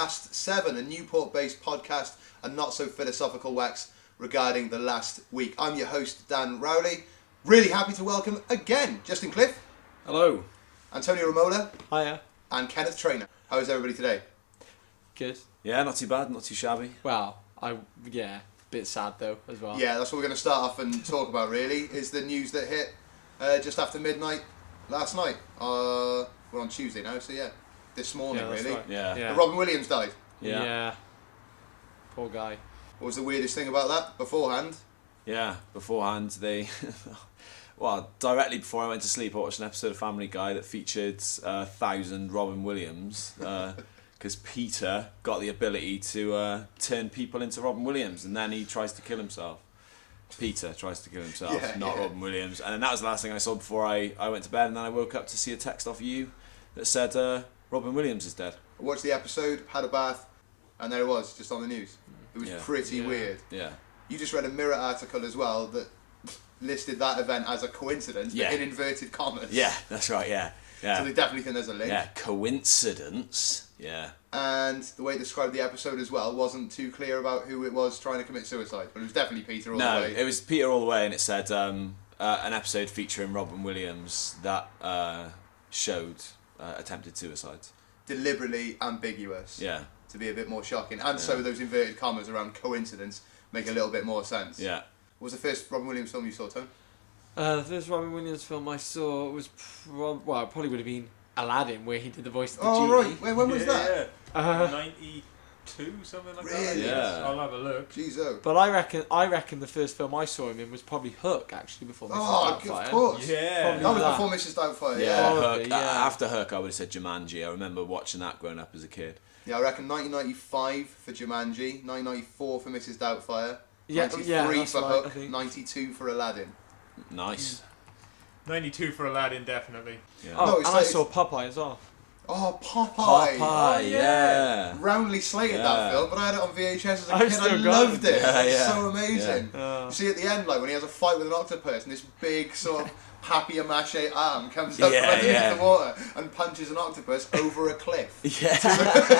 Last 7, a Newport-based podcast and not so philosophical wax regarding the last week. I'm your host, Dan Rowley. Really happy to welcome again Justin Cliff. Hello. Antonio Romola. Hiya. And Kenneth Trainer. How is everybody today? Good. Yeah, not too bad, not too shabby. Well, bit sad though as well. Yeah, that's what we're going to start off and talk about really, is the news that hit just after midnight last night. We're on Tuesday now, so yeah, this morning really. Right. Yeah. Robin Williams died. Yeah. Poor guy. What was the weirdest thing about that beforehand? Yeah, beforehand they... Well, directly before I went to sleep, I watched an episode of Family Guy that featured 1,000 Robin Williams, because Peter got the ability to turn people into Robin Williams, and then he tries to kill himself. Peter tries to kill himself, not Robin Williams. And then that was the last thing I saw before I went to bed, and then I woke up to see a text off you that said Robin Williams is dead. I watched the episode, had a bath, and there it was, just on the news. It was pretty weird. Yeah. You just read a Mirror article as well that listed that event as a coincidence, but in inverted commas. Yeah, that's right, yeah. So they definitely think there's a link. Yeah, coincidence. Yeah. And the way it described the episode as well wasn't too clear about who it was trying to commit suicide, but it was definitely Peter all the way. No, it was Peter all the way, and it said an episode featuring Robin Williams that showed attempted suicide. Deliberately ambiguous. Yeah. To be a bit more shocking. And so those inverted commas around coincidence make a little bit more sense. Yeah. What was the first Robin Williams film you saw, Tone? The first Robin Williams film I saw was it probably would have been Aladdin, where he did the voice of the genie. Right. When was that? 92, something like that. Really? Yeah. I'll have a look. Jeez, oh. But I reckon the first film I saw him in was probably Hook, actually, before Mrs. Doubtfire. Of course. Yeah. Probably That was that. before Mrs. Doubtfire. Yeah, Probably, Hook. yeah. After Hook, I would have said Jumanji. I remember watching that growing up as a kid. Yeah, I reckon 1995 for Jumanji, 1994 for Mrs. Doubtfire, Yeah, 93 that's for right, Hook, I think. 92 for Aladdin. Nice. 92 for Aladdin, definitely. Yeah. Oh, No, and it's I like- saw Popeye as well. Oh, Popeye! Popeye, yeah. Roundly slated that film, but I had it on VHS as a I've kid. still I got loved it. Yeah, It's yeah. so amazing. Yeah. You see at the end, like when he has a fight with an octopus, and this big sort of papier-mâché arm comes up from underneath the water and punches an octopus over a cliff. Yeah.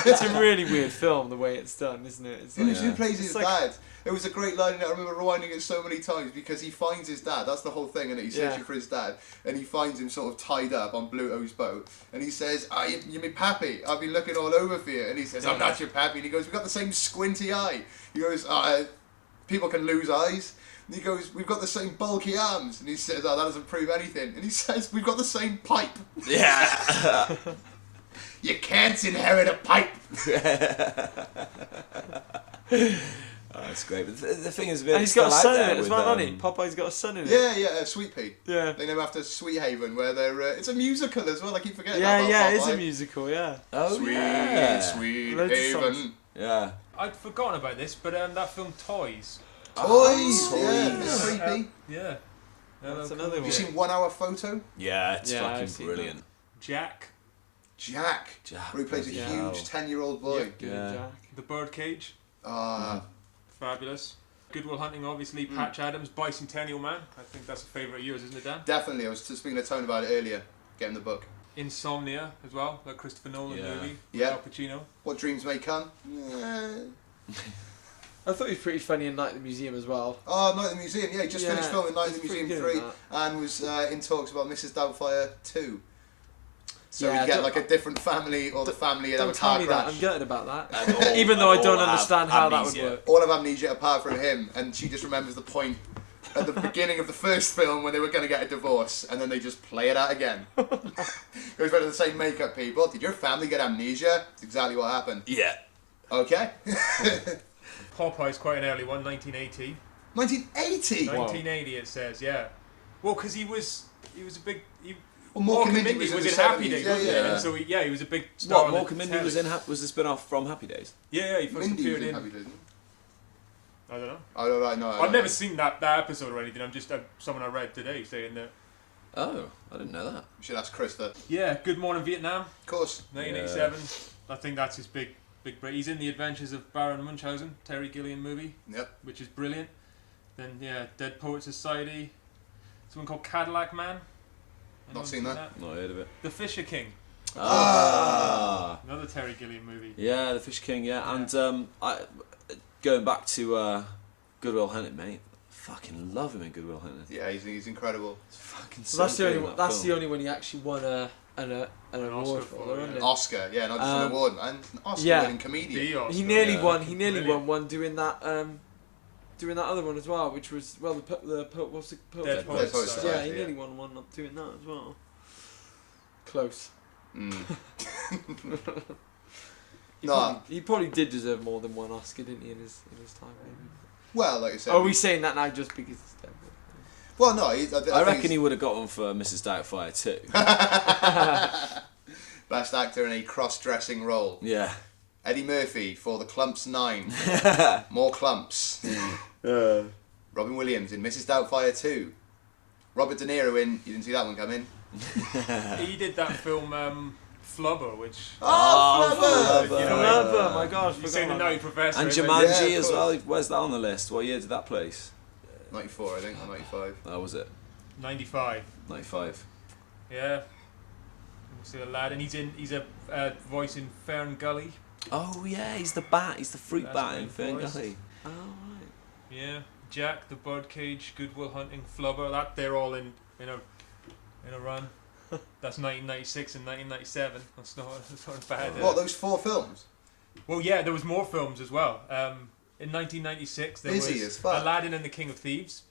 It's a really weird film, the way it's done, isn't it? It's Who plays his like- dad? It was a great line in it. I remember rewinding it so many times because he finds his dad. That's the whole thing, and he's searching for his dad, and he finds him sort of tied up on Bluto's boat, and he says, "You're my pappy. I've been looking all over for you." And he says, "I'm not your pappy." And he goes, "We've got the same squinty eye." He goes, "People can lose eyes." And he goes, "We've got the same bulky arms." And he says, "Oh, that doesn't prove anything." And he says, "We've got the same pipe." Yeah. You can't inherit a pipe. Oh, that's great. But the thing is, And he's got a son in it as well, hasn't he? Popeye's got a son in it. Yeah, Sweet Pea. Yeah. They name after Sweet Haven, where they're. It's a musical as well. I keep forgetting. Yeah, that about it is Popeye. a musical, yeah. Oh, Sweet Loads of Haven. songs. Yeah. I'd forgotten about this, but that film Toys. Toys. Yeah, Toys. it's creepy. Yeah. That's cool. another Have one. you seen 1 Hour Photo? Yeah, it's Yeah, I've fucking seen brilliant. Jack, Jack. Where he plays a bloody huge hell. 10-year-old boy. Good, Yeah. Jack. The Birdcage, Ah, fabulous. Good Will Hunting, obviously. Patch Adams, Bicentennial Man. I think that's a favourite of yours, isn't it, Dan? definitely. I was just speaking to Tone about it earlier. Getting the book. Insomnia as well, that Christopher Nolan Yeah. movie. With Yeah. Al Pacino. What Dreams May Come. I thought he was pretty funny in Night at the Museum as well. Oh, Night at the Museum. Yeah, he just finished filming Night at the he's pretty Museum good 3 in and was in talks about Mrs. Doubtfire 2. So Yeah, he'd get don't- like a different family, or the family would have a Don't tell car me crash. that, I'm gutted about that. And all- Even though I and don't all have understand how that would amnesia. work. All of amnesia apart from him, and she just remembers the point at the beginning of the first film when they were going to get a divorce, and then they just play it out again. Goes back to the same makeup people. Did your family get amnesia? That's exactly what happened. Yeah. Okay. Popeye's quite an early one, 1980. 1980. 1980 it says, yeah. Well, because he was a big... Well, Mork and Mindy was was in in the Happy 70s, Days, yeah, wasn't yeah. he? And so he was a big star. What, on Mork and the Mindy was telly. was the spin-off from Happy Days? Yeah, he first Mindy appeared was in in... Happy Days. I don't know. I don't know. I've never seen that episode or anything. I'm just someone I read today saying that. Oh, I didn't know that. We should ask Chris that. Yeah, Good Morning Vietnam, Of course. 1987. I think that's his big break. He's in The Adventures of Baron Munchausen, Terry Gilliam movie, Yep. which is brilliant. Then Dead Poet Society. Someone called Cadillac Man. Not Anyone seen that. Not heard of it. The Fisher King. Another Terry Gilliam movie. Yeah, The Fish King. Yeah, and going back to Good Will Hunting, mate. Fucking love him in Good Will Hunting. Yeah, he's incredible. It's fucking Well, that's so the good only in one. that That's film. the only one he actually won an award for, for, isn't yeah. it? Oscar, yeah, not just an award, man. An Oscar-winning comedian. The Oscar, He nearly yeah. won. He nearly Brilliant. won one doing that other one as well, which was what's the Dead Poets Poets Society, yeah, he yeah. nearly won one up doing that as well. Close. Mm. He probably did deserve more than one Oscar, didn't he, in his time? Maybe. Well, like I said. Are we saying that now just because it's dead? Well, no, I reckon he would have got one for Mrs. Doubtfire too. Best actor in a cross-dressing role. Yeah. Eddie Murphy for The Clumps 9. More Clumps. Robin Williams in Mrs. Doubtfire 2. Robert De Niro in... You didn't see that one come in? He did that film Flubber, which... Oh, Flubber! You know, Flubber, my gosh. you say the Nutty Professor. And isn't it? Jumanji Yeah, as of well. Where's that on the list? What year did that place? 94, I think, or 95. That was it. 95. 95. Yeah. See Aladdin. He's a voice in Fern Gully. Oh yeah, he's the bat. He's the fruit That's bat in main Fern voice. Gully. Oh, right. Yeah. Jack, the Birdcage, Good Will Hunting, Flubber. That they're all in a run. That's 1996 and 1997. That's not bad. What, those 4 films? Well, yeah, there was more films as well. In 1996, there Busy was as fuck. Aladdin and the King of Thieves.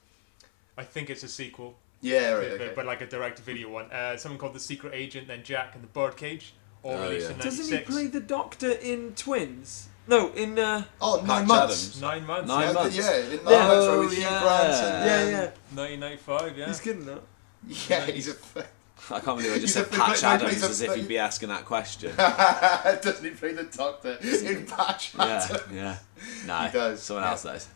I think it's a sequel, Yeah, right, okay. but like a direct-to-video one. Something called The Secret Agent, then Jack and the Birdcage, all Oh, released yeah. in 96. Doesn't he play the Doctor in Twins? No, in Oh, 9 Patch months. Adams. 9 months. Nine yeah. months. Yeah, in 9 Yeah. months, right, with Oh, Hugh yeah. Grant and... yeah. 1995, yeah. He's good in that. Yeah, he's a... I can't believe I just He's said a- Patch he plays Adams a- as if he'd be asking that question. Doesn't he play the Doctor in Patch Yeah, Adams? yeah. No, He does. someone else does.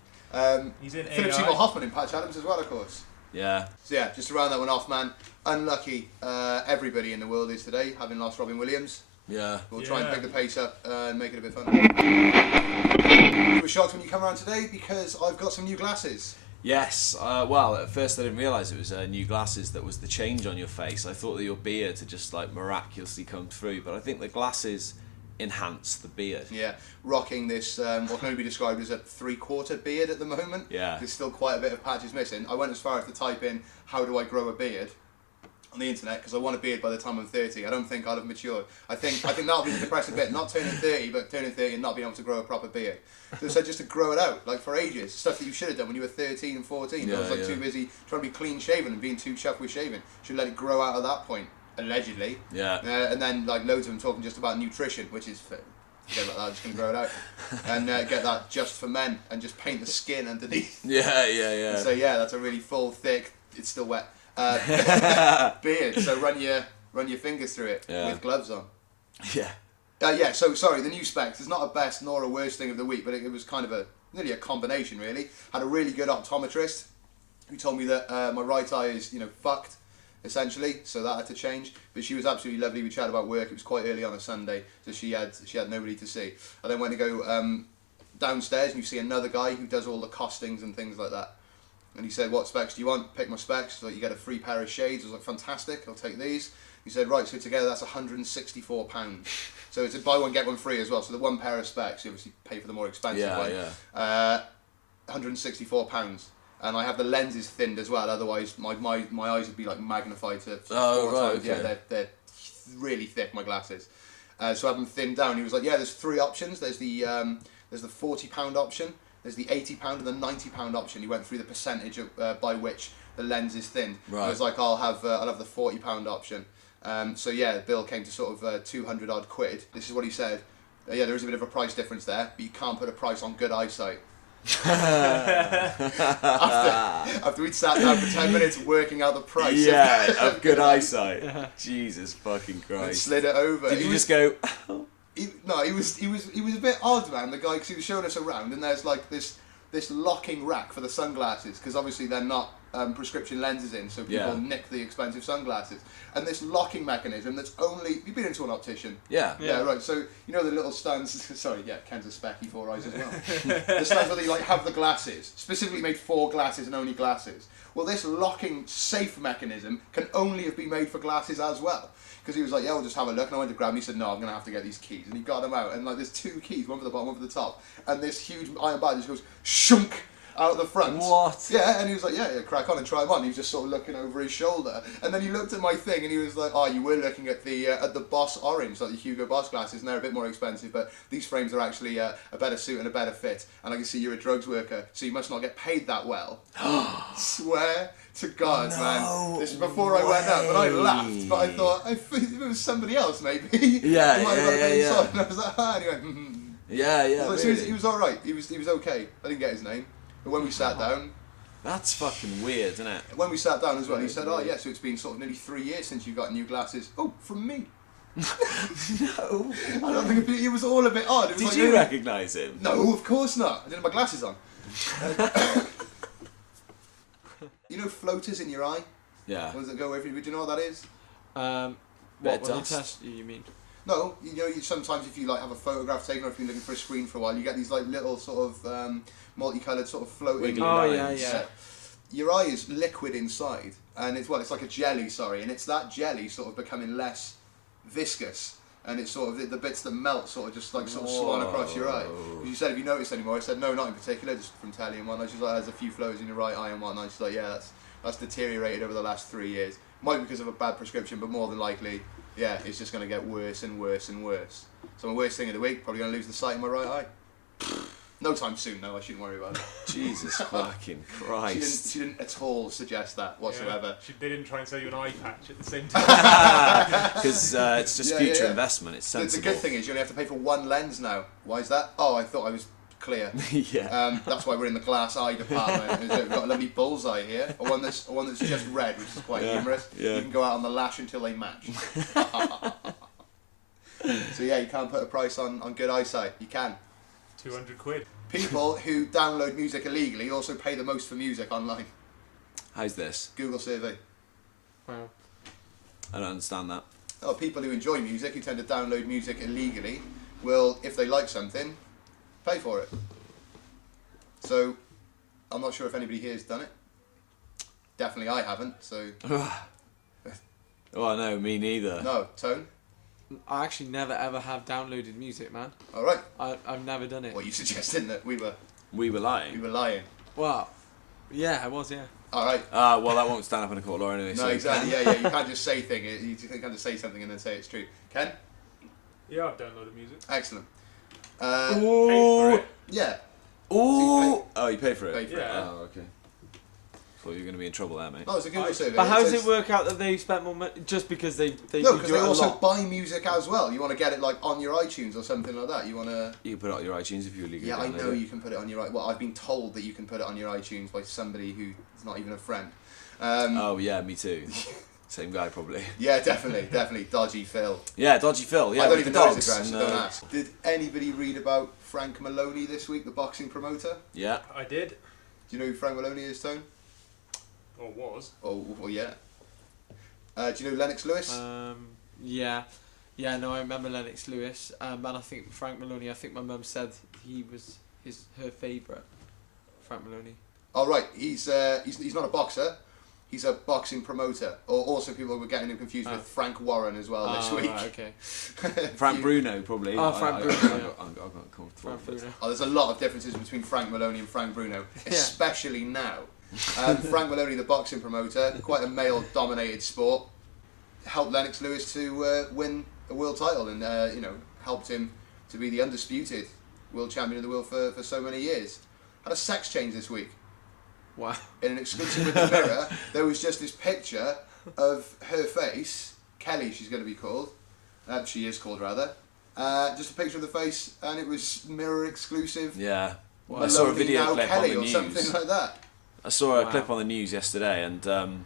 He's in Philip AI. Seymour Hoffman in Patch Adams as well, of course. Yeah. So yeah, just to round that one off, man. Unlucky everybody in the world is today, having lost Robin Williams. Yeah. We'll try and Yeah. pick the pace up and make it a bit fun. You were shocked when you come around today because I've got some new glasses. Yes. Well, at first I didn't realise it was new glasses that was the change on your face. I thought that your beard had just like miraculously come through, but I think the glasses enhance the beard. Yeah, rocking this, what can only be described as a 3/4 beard at the moment. Yeah. There's still quite a bit of patches missing. I went as far as to type in, how do I grow a beard? On the internet, because I want a beard by the time I'm 30. I don't think I'll have matured. I think that'll be the depressing bit, not turning 30, but turning 30 and not being able to grow a proper beard. So it said just to grow it out, like for ages. Stuff that you should have done when you were 13 and 14. I was like too busy trying to be clean shaven and being too chuffed with shaving. Should let it grow out at that point, allegedly. Yeah. And then like loads of them talking just about nutrition, which is forget about that, I'm just going to grow it out. And get that just for men and just paint the skin underneath. Yeah. So yeah, that's a really full, thick, it's still wet, beard. So run your fingers through it with gloves on. Yeah. Yeah, so sorry, the new specs is not a best nor a worst thing of the week, but it was kind of nearly a combination really. Had a really good optometrist who told me that my right eye is, fucked, essentially, so that had to change. But she was absolutely lovely. We chatted about work. It was quite early on a Sunday, so she had nobody to see. I then went to go downstairs and you see another guy who does all the costings and things like that. And he said, "What specs do you want?" Pick my specs. So you get a free pair of shades. I was like, "Fantastic, I'll take these." He said, "Right, so together that's £164. So it's a buy one get one free as well. So the one pair of specs, you obviously pay for the more expensive one. £164. And I have the lenses thinned as well. Otherwise, my eyes would be like magnified to 4 times. Okay. Yeah, they're really thick, my glasses. So I have them thinned down. He was like, "Yeah, there's 3 options. There's the £40 option, there's the £80 and the £90 option." He went through the percentage of, by which the lens is thinned. Right. I was like, I'll have the £40 option. So yeah, the bill came to sort of 200 odd quid. This is what he said. Yeah, there is a bit of a price difference there, but you can't put a price on good eyesight. after we'd sat down for 10 minutes working out the price of good eyesight. Jesus fucking and Christ. slid it over. Did you just go? He was a bit odd, man, the guy, because he was showing us around, and there's like this locking rack for the sunglasses, because obviously they're not prescription lenses in, so people Yeah. nick the expensive sunglasses. And this locking mechanism that's only... You've been into an optician? Yeah. Yeah, right. So, you know the little stands... Sorry, yeah, Ken's a specky 4 eyes as well. The stands where they like have the glasses, specifically made for glasses and only glasses. Well, this locking safe mechanism can only have been made for glasses as well. Because he was like, yeah, we'll just have a look. And I went to grab him. He said, no, I'm going to have to get these keys. And he got them out. And like, there's 2 keys, one for the bottom, one for the top. And this huge iron bar just goes shunk out the front. What? Yeah, and he was like, yeah, crack on and try them on. He was just sort of looking over his shoulder. And then he looked at my thing and he was like, oh, you were looking at the Boss Orange, like the Hugo Boss glasses, and they're a bit more expensive, but these frames are actually a better suit and a better fit. And I can see you're a drugs worker, so you must not get paid that well. Swear to God, man. This is before I went out, but I laughed, but I thought, if it was somebody else, maybe. Yeah, he might have had a yeah. inside. And I was like, ah, and he went, Yeah. So Really. he was alright, he was okay. I didn't get his name. But when we sat down, That's fucking weird, isn't it? when we sat down as well, he said, oh yeah, so it's been sort of nearly 3 years since you got new glasses. Oh, from me. No. I don't think it was all a bit odd. It was Did like, you recognise him? No, of course not. I didn't have my glasses on. You know floaters in your eye? Yeah. Ones that go over you. Do you know what that is? Bit of What when they dust. test you mean? No, you know, sometimes if you like have a photograph taken or if you're looking for a screen for a while, you get these like little sort of multicoloured sort of floating. Wiggly Oh, lines. yeah. Your eye is liquid inside, and it's like a jelly, sorry, and it's that jelly sort of becoming less viscous, and it's sort of the bits that melt sort of just like sort of swan across your eye. Whoa. You said, have you noticed anymore? I said, no, not in particular, just from telly and whatnot. She's like, there's a few floaters in your right eye and whatnot. She's like, yeah, that's deteriorated over the last 3 years. Might be because of a bad prescription, but more than likely, yeah, it's just going to get worse and worse and worse. So my worst thing of the week, probably going to lose the sight in my right eye. No time soon, no, I shouldn't worry about it. Jesus fucking Christ. She didn't at all suggest that whatsoever. Yeah. They didn't try and sell you an eye patch at the same time. Because it's just Yeah, future yeah. investment. It's The sensible. good thing is you only have to pay for one lens now. Why is that? Oh, I thought I was clear. Yeah. That's why we're in the glass eye department. We've got a lovely bullseye here, one that's just red, which is quite Yeah, humorous. yeah. You can go out on the lash until they match. So yeah, you can't put a price on good eyesight. You can. 200 quid. People who download music illegally also pay the most for music online. How's this? Google survey. Wow. I don't understand that. Oh, people who enjoy music, who tend to download music illegally, will, if they like something, pay for it. So, I'm not sure if anybody here has done it. Definitely I haven't, so... Oh no, me neither. No, Tone? I actually never ever have downloaded music, man. Alright. I've never done it. Well, you suggested that we were lying. lying. Well, yeah, I was, yeah. Alright. Well, that won't stand up in a court of law anyway. No, so exactly, yeah, you can't just say things. You can't just say something and then say it's true. Ken? Yeah, I've downloaded music. Excellent. Paid for Ooh. it. Yeah. Ooh. Oh, you paid for it? Paid for it. Yeah. Oh, okay. Thought you were going to be in trouble there, mate. No, it's a Google survey. But how does says- it work out that they spent more money just because they No, do because it they a also lot? buy music as well. You want to get it like on your iTunes or something like that. You want to... You can put it on your iTunes if you legally Yeah, I download know it. you can put it on your... Well, I've been told that you can put it on your iTunes by somebody who's not even a friend. Oh, yeah, me too. Same guy, probably. Yeah, definitely. Dodgy Phil. Yeah, Dodgy Phil. Yeah, I don't with even the know dogs. his address, so and, don't ask. Did anybody read about Frank Maloney this week, the boxing promoter? Yeah. I did. Do you know who Frank Maloney is, Tone? Or was. Oh, yeah. Do you know Lennox Lewis? Yeah. Yeah, no, I remember Lennox Lewis. And I think Frank Maloney, I think my mum said he was her favourite. Frank Maloney. Oh, right. He's not a boxer. He's a boxing promoter. Or also people were getting him confused with Frank Warren as well this week. Right, okay. Frank Bruno, probably. Oh, Frank Bruno, I yeah. got comfortable. Frank Bruno. Oh, there's a lot of differences between Frank Maloney and Frank Bruno, Yeah. especially now. Frank Maloney, the boxing promoter, quite a male-dominated sport, helped Lennox Lewis to win a world title and, helped him to be the undisputed world champion of the world for so many years. Had a sex change this week. Wow. In an exclusive with the Mirror, there was just this picture of her face, Kelly she's going to be called, she is called rather, just a picture of the face, and it was Mirror exclusive. Yeah. Maloney I saw a video now clip Kelly on the or something news. like that. I saw a Wow. clip on the news yesterday, and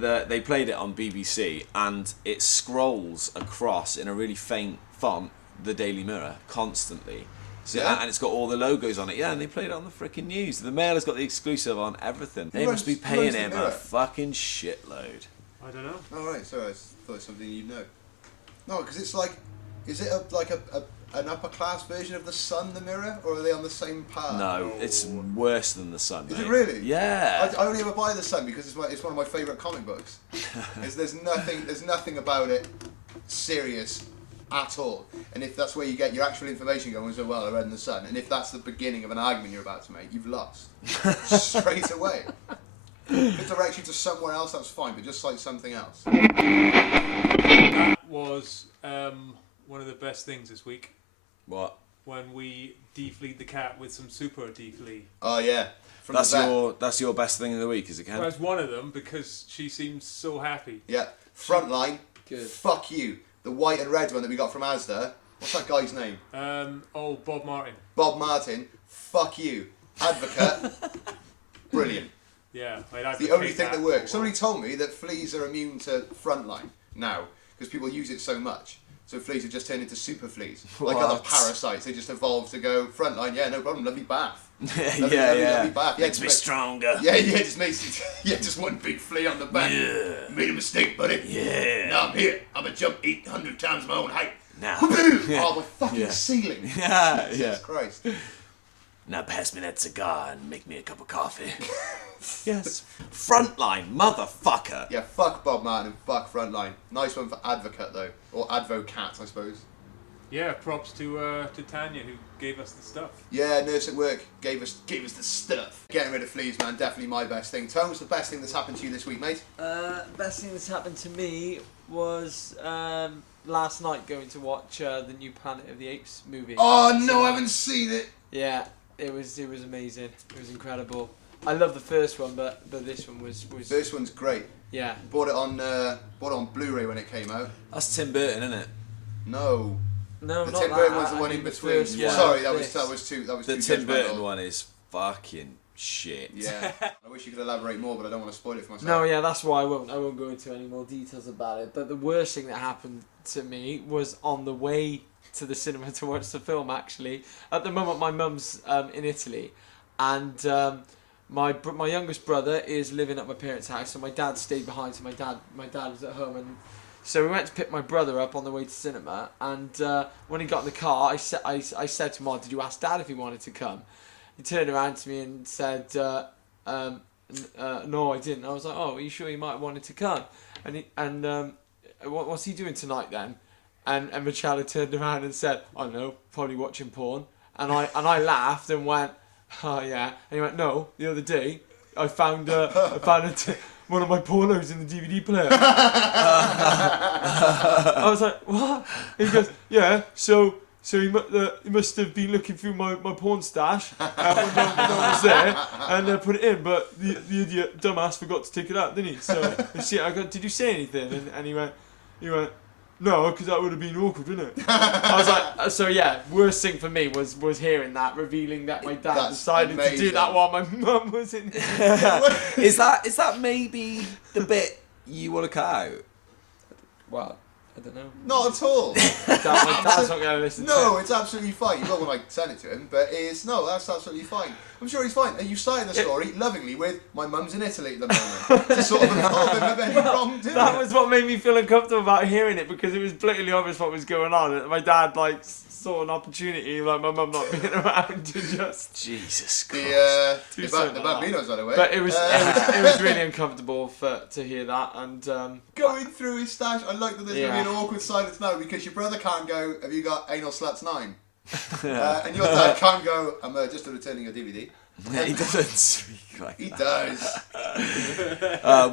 they played it on BBC, and it scrolls across in a really faint font the Daily Mirror constantly, So, Yeah? and it's got all the logos on it. Yeah, and they played it on the freaking news. The Mail has got the exclusive on everything. They must be paying him a fucking shitload. I don't know. Oh, right, sorry, I thought it was something you'd know. No, because it's like, is it an upper class version of the Sun, the Mirror, or are they on the same path? No, it's worse than the Sun. Is mate. it really? Yeah. I only ever buy the Sun because it's one of my favourite comic books. There's nothing about it serious at all. And if that's where you get your actual information going, so well, I read in the Sun, and if that's the beginning of an argument you're about to make, you've lost straight away. If it directs you to somewhere else, that's fine, but just cite something else. That was one of the best things this week. What? When we defleed the cat with some super deflee. Oh yeah. From That's the vet. that's your best thing of the week, is it, Ken? Well, that's one of them because she seems so happy. Yeah. Frontline. Good. Fuck you. The white and red one that we got from Asda. What's that guy's name? Bob Martin. Bob Martin. Fuck you. Advocate. Brilliant. Yeah, It's the only thing that works. Somebody told me that fleas are immune to Frontline now because people use it so much. So fleas have just turned into super fleas. Like other parasites, they just evolved to go Frontline. Yeah, no problem. Lovely bath. Lovely bath. Yeah, Makes me stronger. Yeah, just makes just one big flea on the back. Yeah. Made a mistake, buddy. Yeah. Now I'm here. I'm gonna jump 800 times my own height. Now. Oh, the fucking ceiling. Yeah, Jesus Christ. Now pass me that cigar and make me a cup of coffee. Yes. Frontline, motherfucker. Yeah, fuck Bob Martin and fuck Frontline. Nice one for Advocate though, or Advocat, I suppose. Yeah, props to Tanya who gave us the stuff. Yeah, nurse at work gave us the stuff. Getting rid of fleas, man, definitely my best thing. Tell me what's the best thing that's happened to you this week, mate? Best thing that's happened to me was last night going to watch the new Planet of the Apes movie. Oh no, I haven't seen it. Yeah, it was amazing. It was incredible. I love the first one, but this one was. First one's great. Yeah. Bought it on Blu-ray when it came out. That's Tim Burton, isn't it? No. No, The not Tim that. Burton one's the I one mean in the between. first Yeah. one. Sorry, that was This. too The too Tim Burton judgmental. one is fucking shit. Yeah. I wish you could elaborate more, but I don't want to spoil it for myself. No, yeah, that's why I won't go into any more details about it. But the worst thing that happened to me was on the way to the cinema to watch the film. Actually, at the moment, my mum's in Italy, and my youngest brother is living at my parents' house, so my dad stayed behind. So my dad was at home, and so we went to pick my brother up on the way to cinema. And when he got in the car, I said to him, "Did you ask Dad if he wanted to come?" He turned around to me and said, "No, I didn't." I was like, "Oh, are you sure he might have wanted to come?" And what's he doing tonight then? And Michelle turned around and said, "I don't know, probably watching porn." And I laughed and went, "Oh yeah." And he went, "No, the other day I found one of my pornos in the DVD player." I was like, "What?" And he goes, "Yeah, so he must have been looking through my porn stash when no one was there and put it in, but the idiot dumbass forgot to take it out, didn't he?" So I go, "Did you say anything?" And he went, "No, because that would have been awkward, wouldn't it?" I was like, so yeah, worst thing for me was hearing that, revealing that my dad decided to do that while my mum was in. Is that maybe the bit you want to cut out? Well, I don't know. Not at all. My dad's not going to listen to it. No, it's absolutely fine. You will when I send it to him, but that's absolutely fine. I'm sure he's fine. And you started the story lovingly with "my mum's in Italy at the moment" to sort of involve him of any wrongdoing. That was what made me feel uncomfortable about hearing it, because it was blatantly obvious what was going on. And my dad saw an opportunity, like my mum not being around, to just. Jesus Christ. The Bambino's on the way. But it was really uncomfortable to hear that, and going through his stash. I like that there's going to be an awkward silence now because your brother can't go, "Have you got Anal Sluts 9?" And your dad can't go, "I'm just returning your DVD." He doesn't speak like He that. does.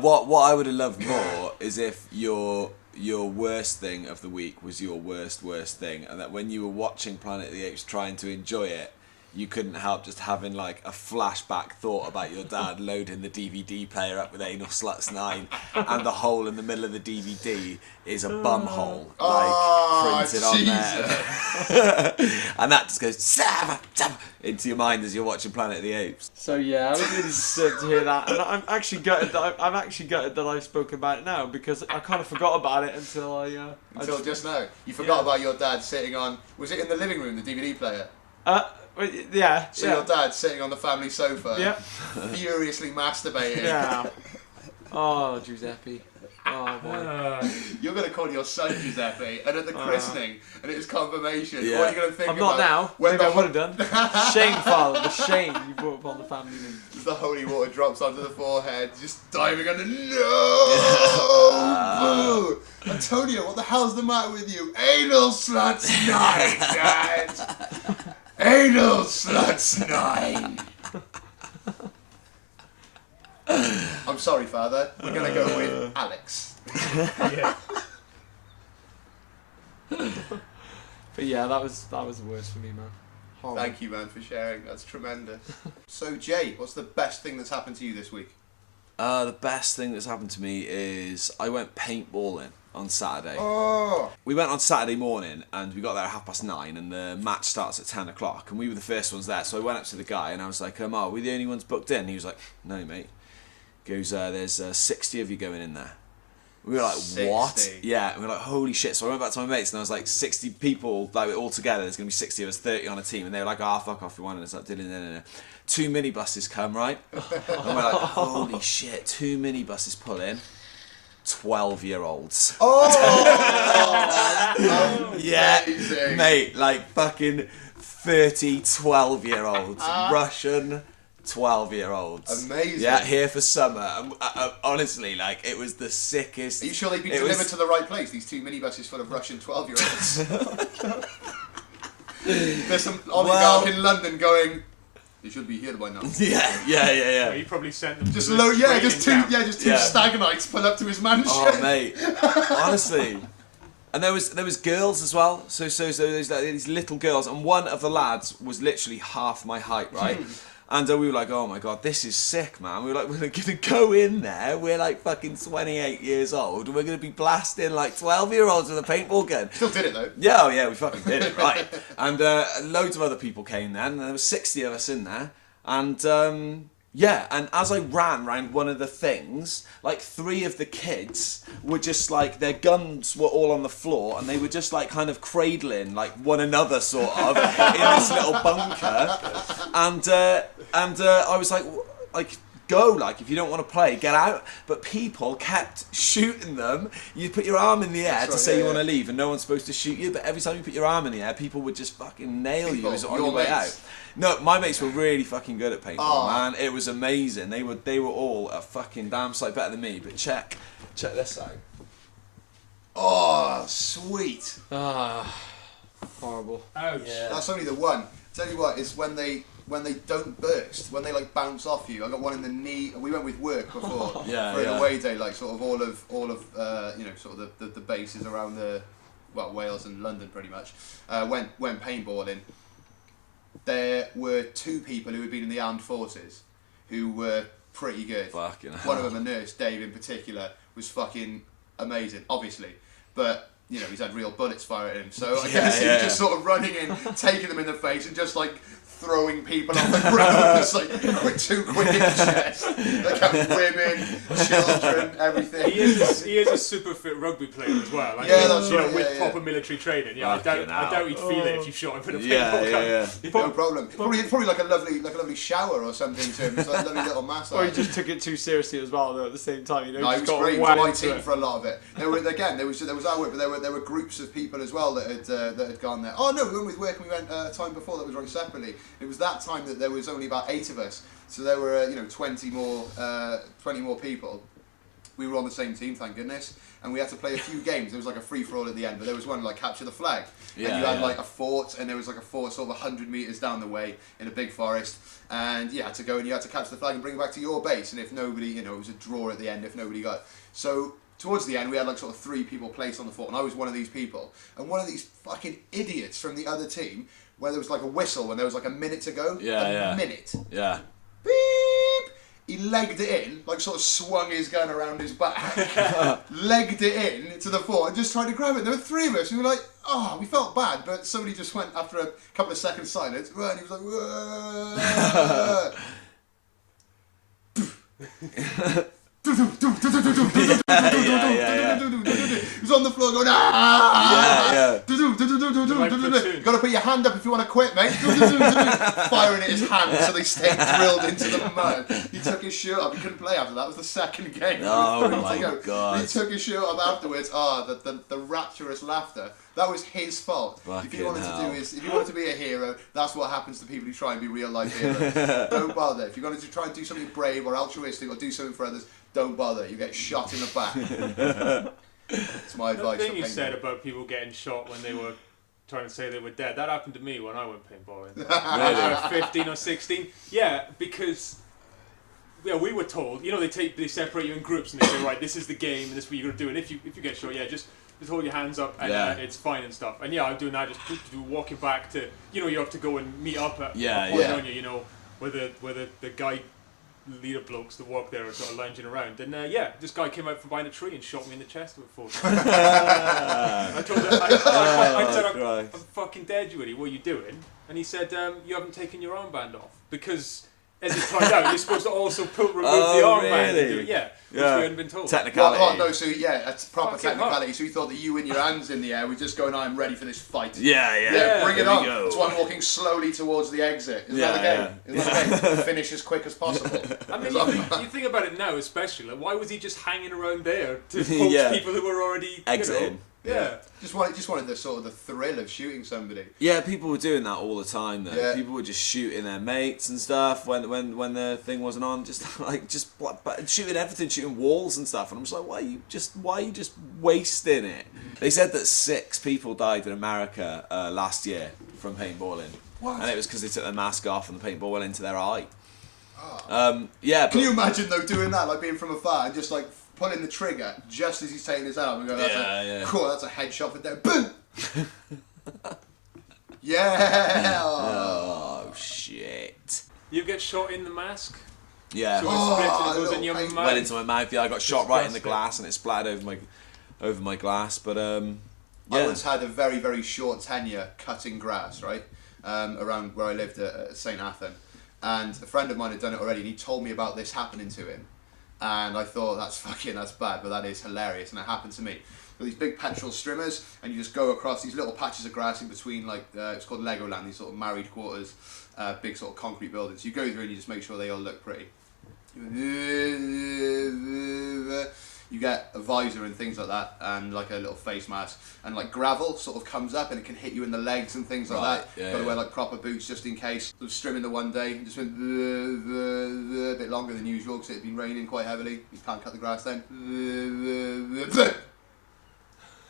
What I would have loved more is if your worst thing of the week was your worst thing, and that when you were watching Planet of the Apes trying to enjoy it, you couldn't help just having like a flashback thought about your dad loading the DVD player up with Anal Sluts 9 and the hole in the middle of the DVD is a bum hole printed on there. And that just goes into your mind as you're watching Planet of the Apes. So yeah, I was really disturbed to hear that, and I'm actually gutted that I've spoken about it now, because I kind of forgot about it until just now. You forgot about your dad sitting on. Was it in the living room, the DVD player? Yeah. So yeah. your dad's sitting on the family sofa, Yeah. furiously masturbating. Yeah. Oh, Giuseppe. Oh boy. You're going to call your son Giuseppe, and at the christening and at his confirmation, Yeah. what are you going to think I'm about? not now. When Maybe I the would have done. Shame, father. The shame you brought upon the family name. the holy water drops onto the forehead, just diving under. No! Boo! Antonio, what the hell's the matter with you? Anal sluts 9, Dad! Anal sluts 9! I'm sorry, Father. We're going to go with Alex. Yeah. But yeah, that was the worst for me, man. Horrible. Thank you, man, for sharing. That's tremendous. So, Jay, what's the best thing that's happened to you this week? The best thing that's happened to me is I went paintballing on Saturday. Oh! We went on Saturday morning and we got there at 9:30 and the match starts at 10 o'clock and we were the first ones there. So I went up to the guy and I was like, are we the only ones booked in? He was like, no, mate. He goes, there's 60 of you going in there. We were like, 60. what? Yeah, and we were like, holy shit. So I went back to my mates and I was like, 60 people, like all together, there's going to be 60 of us, 30 on a team. And they were like, fuck off, we won. And it's like, no. 2 minibuses come, right? And we're like, holy shit, 2 minibuses pull in. 12-year-olds. Oh! Yeah, Amazing. mate, like fucking 30 12-year-olds. Russian 12-year-olds. Amazing. Yeah, here for summer. Honestly, like, it was the sickest. Are you sure they've been delivered to the right place? These 2 minibuses full of Russian 12-year-olds. There's some oligarch in London going, they should be here by now. Yeah. He probably sent them. Just to low, the yeah, just two, training camp. yeah, just two Stagonites pull up to his mansion. Oh, mate. Honestly. And there was girls as well. So there's like these little girls, and one of the lads was literally half my height, right? And we were like, oh my god, this is sick, man. We were like, we're gonna go in there. We're like fucking 28 years old, and we're gonna be blasting like 12-year-olds with a paintball gun. Still did it though. Yeah, oh yeah, we fucking did it, right. And loads of other people came then, and there was 60 of us in there. And yeah, and as I ran around one of the things, like 3 of the kids were just like, their guns were all on the floor, and they were just like kind of cradling like one another sort of in this little bunker. And I was like, go, like, if you don't want to play, get out. But people kept shooting them. You put your arm in the air to say you want to leave, and no one's supposed to shoot you. But every time you put your arm in the air, people would just fucking nail you as on your way out. No, my mates were really fucking good at paintball, man. It was amazing. They were all a fucking damn sight better than me. But check this out. Oh, sweet. Horrible. Ouch. Yeah. That's only the one. Tell you what, it's when they don't burst, when they like bounce off you. I got one in the knee. We went with work before for an away day, like sort of all of you know, sort of the bases around Wales and London pretty much. Went paintballing. There were 2 people who had been in the armed forces who were pretty good. Fucking hell. One of them, a nurse, Dave in particular, was fucking amazing, obviously. But, you know, he's had real bullets fired at him. So I guess he was just sort of running in, taking them in the face and just like throwing people on the ground, just like too quick in the chest. They kept women, children, everything. He is a super fit rugby player as well. Like, Yeah, that's right, with yeah. proper military training. Yeah, I doubt he'd feel it if you shot him with a paintball gun. No problem. Probably like a lovely shower or something to him. It's like a lovely little massage. Or he just took it too seriously as well, though. At the same time, you know. No, he he just was got great. He was whacked my into team it. for a lot of it. There was our work, but there were groups of people as well that had gone there. Oh no, we went with work and we went a time before that was run separately. It was that time that there was only about 8 of us, so there were 20 more people. We were on the same team, thank goodness, and we had to play a few games. There was like a free for all at the end, but there was one like capture the flag, and you had like a fort, and there was like a fort sort of 100 meters down the way in a big forest, and you had to go and you had to capture the flag and bring it back to your base. And if nobody, it was a draw at the end if nobody got. So towards the end, we had like sort of 3 people placed on the fort, and I was one of these people, and one of these fucking idiots from the other team, where there was like a whistle when there was like a minute to go. A minute. Yeah. Beep! He legged it in, like sort of swung his gun around his back, legged it in to the fort and just tried to grab it. There were 3 of us. We were like, we felt bad, but somebody just went after a couple of seconds silence, and he was like, whoa. He was on the floor going, Yeah. You got to put your hand up if you want to quit, mate. Firing at his hands so they stay drilled into the mud. He took his shirt off. He couldn't play after that. It was the second game. Oh my God. He took his shirt off afterwards. The rapturous laughter. That was his fault. If he wanted to be a hero, that's what happens to people who try and be real life heroes. Don't bother. If you're going to try and do something brave or altruistic or do something for others, don't bother. You get shot in the back. It's my advice. The thing you said about people getting shot when they were trying to say they were dead, that happened to me when I went paintballing. When I was 15 or 16. Yeah, because we were told, they separate you in groups and they say, right, this is the game and this is what you're going to do. And if you get shot, just hold your hands up and it's fine and stuff. And I'm doing that, just walking back to, you have to go and meet up at where the guy leader blokes that walk there are sort of lounging around, and this guy came out from behind a tree and shot me in the chest with a 40. I told him, I said, I'm fucking dead, Woody. What are you doing? And he said, you haven't taken your armband off because, as it turned out, you're supposed to also remove the armband. Really? And do it. Which we hadn't been told. Technicality. That's proper technicality. So he thought that you in your hands in the air were just going, I'm ready for this fight. Yeah, bring it on. So I'm walking slowly towards the exit. Is that the game? Is that the game? Finish as quick as possible. I mean, you think about it now, especially. Like, why was he just hanging around there to poach people who were already exiting? Just wanted the sort of the thrill of shooting somebody. Yeah, people were doing that all the time though. Yeah. People were just shooting their mates and stuff when the thing wasn't on, just shooting everything, shooting walls and stuff. And I'm just like, why are you just wasting it? They said that 6 people died in America last year from paintballing. What? And it was because they took their mask off and the paintball went into their eye. Oh. Can you imagine though doing that, like being from afar and just like pulling the trigger just as he's taking his arm and going, cool, that's a headshot for there. Boom! Yeah! Oh, shit. You get shot in the mask? Yeah. So it goes in your mouth? Went into my mouth, I got shot right in the glass and it splattered over my glass, but I once had a very, very short tenure cutting grass, right? Around where I lived at St. Athan. And a friend of mine had done it already and he told me about this happening to him. And I thought, that's bad, but that is hilarious. And it happened to me. With these big petrol streamers, and you just go across these little patches of grass in between, it's called Legoland, these sort of married quarters, big sort of concrete buildings. You go through and you just make sure they all look pretty. You get a visor and things like that, and like a little face mask, and like gravel sort of comes up and it can hit you in the legs and things like that. Yeah, Got to wear like proper boots just in case. I was strimming the one day, and just went a bit longer than usual because it had been raining quite heavily. You can't cut the grass then.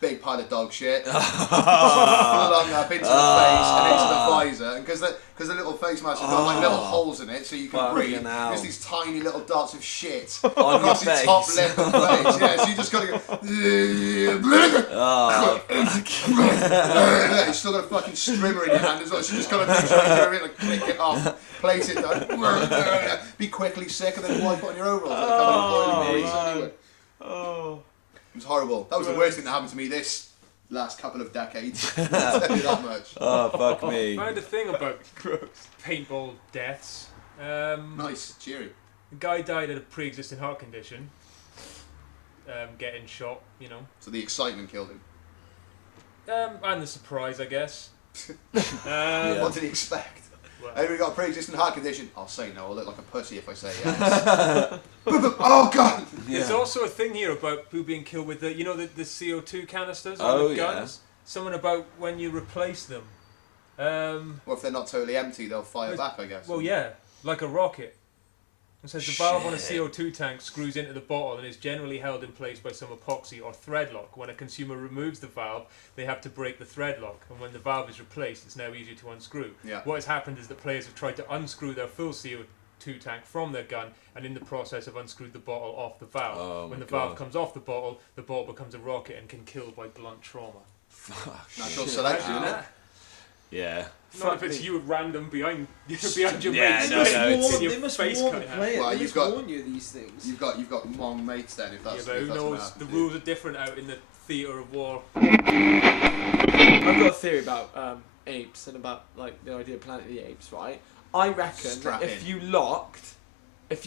Big pile of dog shit, flung up into the face and into the visor, and because the little face mask has got like little holes in it, so you can breathe. There's these tiny little dots of shit across your top lip and face. Yeah, so you just got to go. You still got a fucking strimmer in your hand as well, so you just got to make sure you go in and click it off, place it down, be quickly sick, and then wipe it on your overalls. It was horrible. That was the worst thing that happened to me this last couple of decades. I'll tell you that much. Oh, fuck me. I found a thing about paintball deaths. Nice, cheery. A guy died of a pre-existing heart condition. Getting shot, So the excitement killed him. And the surprise, I guess. What did he expect? Well, Anybody got a pre-existing heart condition? I'll say no. I'll look like a pussy if I say yes. Oh God! There's also a thing here about people being killed with the CO2 canisters on the guns. Something about when you replace them. Or if they're not totally empty, they'll fire back, I guess. Well, yeah, like a rocket. It says the valve on a CO2 tank screws into the bottle and is generally held in place by some epoxy or thread lock. When a consumer removes the valve, they have to break the thread lock, and when the valve is replaced, it's now easier to unscrew. Yeah. What has happened is that players have tried to unscrew their full CO2 tank from their gun, and in the process have unscrewed the bottle off the valve. When the valve comes off the bottle becomes a rocket and can kill by blunt trauma. Natural selection, isn't it? Yeah. Not if it's you at random behind your mates. They must warn the player. Well, they must warn you of these things. You've got long mates then, if that's. Yeah, but who knows? The rules are different out in the theatre of war. I've got a theory about apes and about like the idea of Planet of the Apes, right? I reckon that if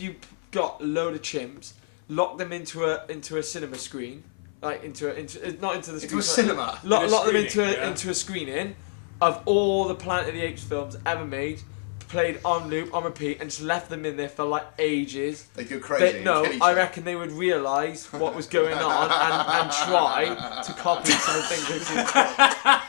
you got a load of chimps, lock them into a cinema screen, like not into the screen, into a cinema, lock them into a screening. of all the Planet of the Apes films ever made, played on loop, on repeat, and just left them in there for like ages. They go crazy. I reckon they would realise what was going on and try to copy some of the things they've seen.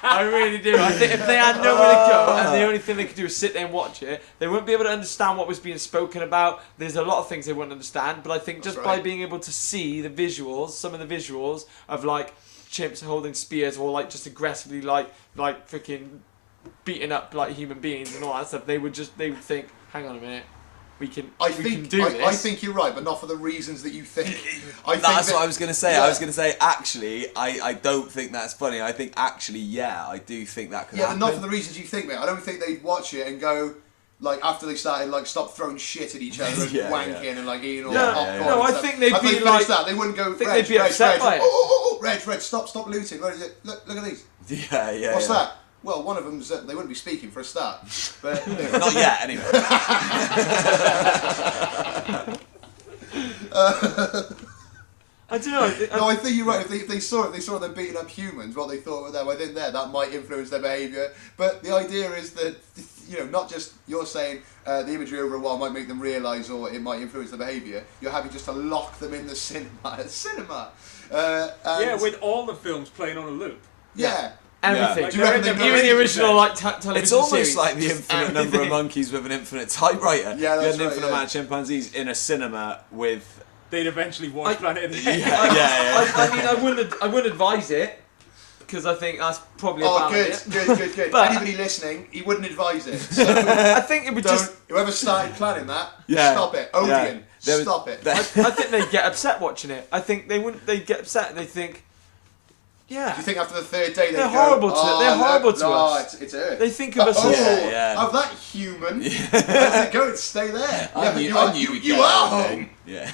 I really do. I think if they had nowhere to go and the only thing they could do is sit there and watch it, they wouldn't be able to understand what was being spoken about. There's a lot of things they wouldn't understand, but I think just by being able to see the visuals, some of the visuals of like chimps holding spears or like just aggressively like freaking beating up like human beings and all that stuff, they would think, hang on a minute, we can do this. I think you're right, but not for the reasons that you think. That's what I was going to say. Yeah. I was going to say, actually, I don't think that's funny. I think, actually, yeah, I do think that could happen. Yeah, but not for the reasons you think, mate. I don't think they'd watch it and go, like, after they started, like, stop throwing shit at each other and wanking and, like, eating all popcorn. No, I think they'd be like... that, they wouldn't go, they'd be upset by it. Reg, stop looting. Where is it? Look at these. Yeah. What's that? Well, one of them's, they wouldn't be speaking for a start. But not yet, anyway. I don't know. No, I think you're right. If they saw them beating up humans, what they thought of them, I think that might influence their behaviour. But the idea is that, not just you're saying the imagery over a while might make them realise or it might influence their behaviour. You're having just to lock them in the cinema. With all the films playing on a loop. Yeah. Everything. Yeah. Even the original television It's almost series. like the infinite number of monkeys with an infinite typewriter. Yeah, that's you had an infinite amount of chimpanzees in a cinema with... They'd eventually watch Planet of the Apes. I mean, I wouldn't advise it, because I think that's probably a bad idea. Good. But anybody listening, he wouldn't advise it. So I think it would whoever started planning that, Yeah. stop it. Odeon, stop it. I think they'd get upset watching it. I think they'd get upset and they'd think, yeah. Do you think after the third day they're horrible to us? It's Earth. They think of us as of that human. Go and stay there. I knew you are home. Yeah.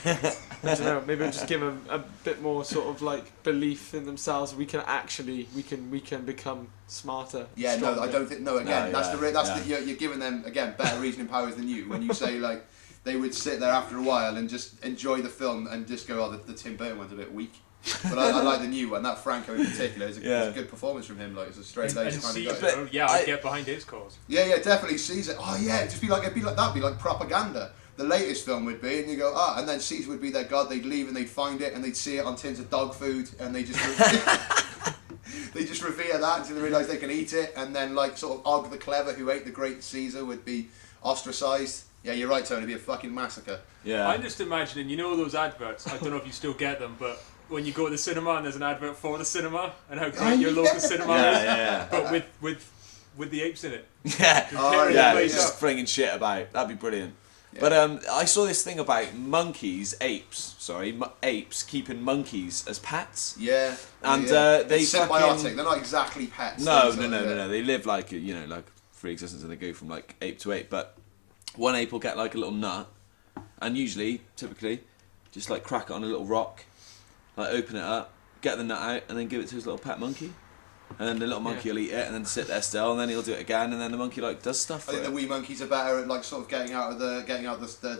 I don't know. Maybe I'll just give them a bit more sort of like belief in themselves. We can become smarter. Yeah, stronger. no, I don't think. No, again, you're giving them again better reasoning powers than you when you say like they would sit there after a while and just enjoy the film and just go, oh, the Tim Burton one's a bit weak. But I like the new one. That Franco in particular is a good performance from him. Like it's a straight laced kind of guy. I'd get behind his cause. Yeah, definitely sees it. Oh yeah, it'd be like that'd be like propaganda. The latest film would be, and you go, and then Caesar would be their god. They'd leave and they'd find it, and they'd see it on tins of dog food, and they just they just revere that until they realise they can eat it, and then like sort of Og the Clever, who ate the great Caesar, would be ostracised. Yeah, you're right, Tony. It'd be a fucking massacre. Yeah. I'm just imagining, those adverts. I don't know if you still get them, but when you go to the cinema and there's an advert for the cinema and how great your local cinema is, but with the apes in it. Yeah. Just bringing shit about. That'd be brilliant. Yeah. But I saw this thing about apes keeping monkeys as pets. Yeah. And they symbiotic. They're not exactly pets. No. They live like like free existence, and they go from like ape to ape. But one ape will get like a little nut, and typically, just like crack it on a little rock, like open it up, get the nut out, and then give it to his little pet monkey. And then the little monkey will eat it and then sit there still, and then he'll do it again, and then the monkey like does stuff. I think the wee monkeys are better at like sort of getting out the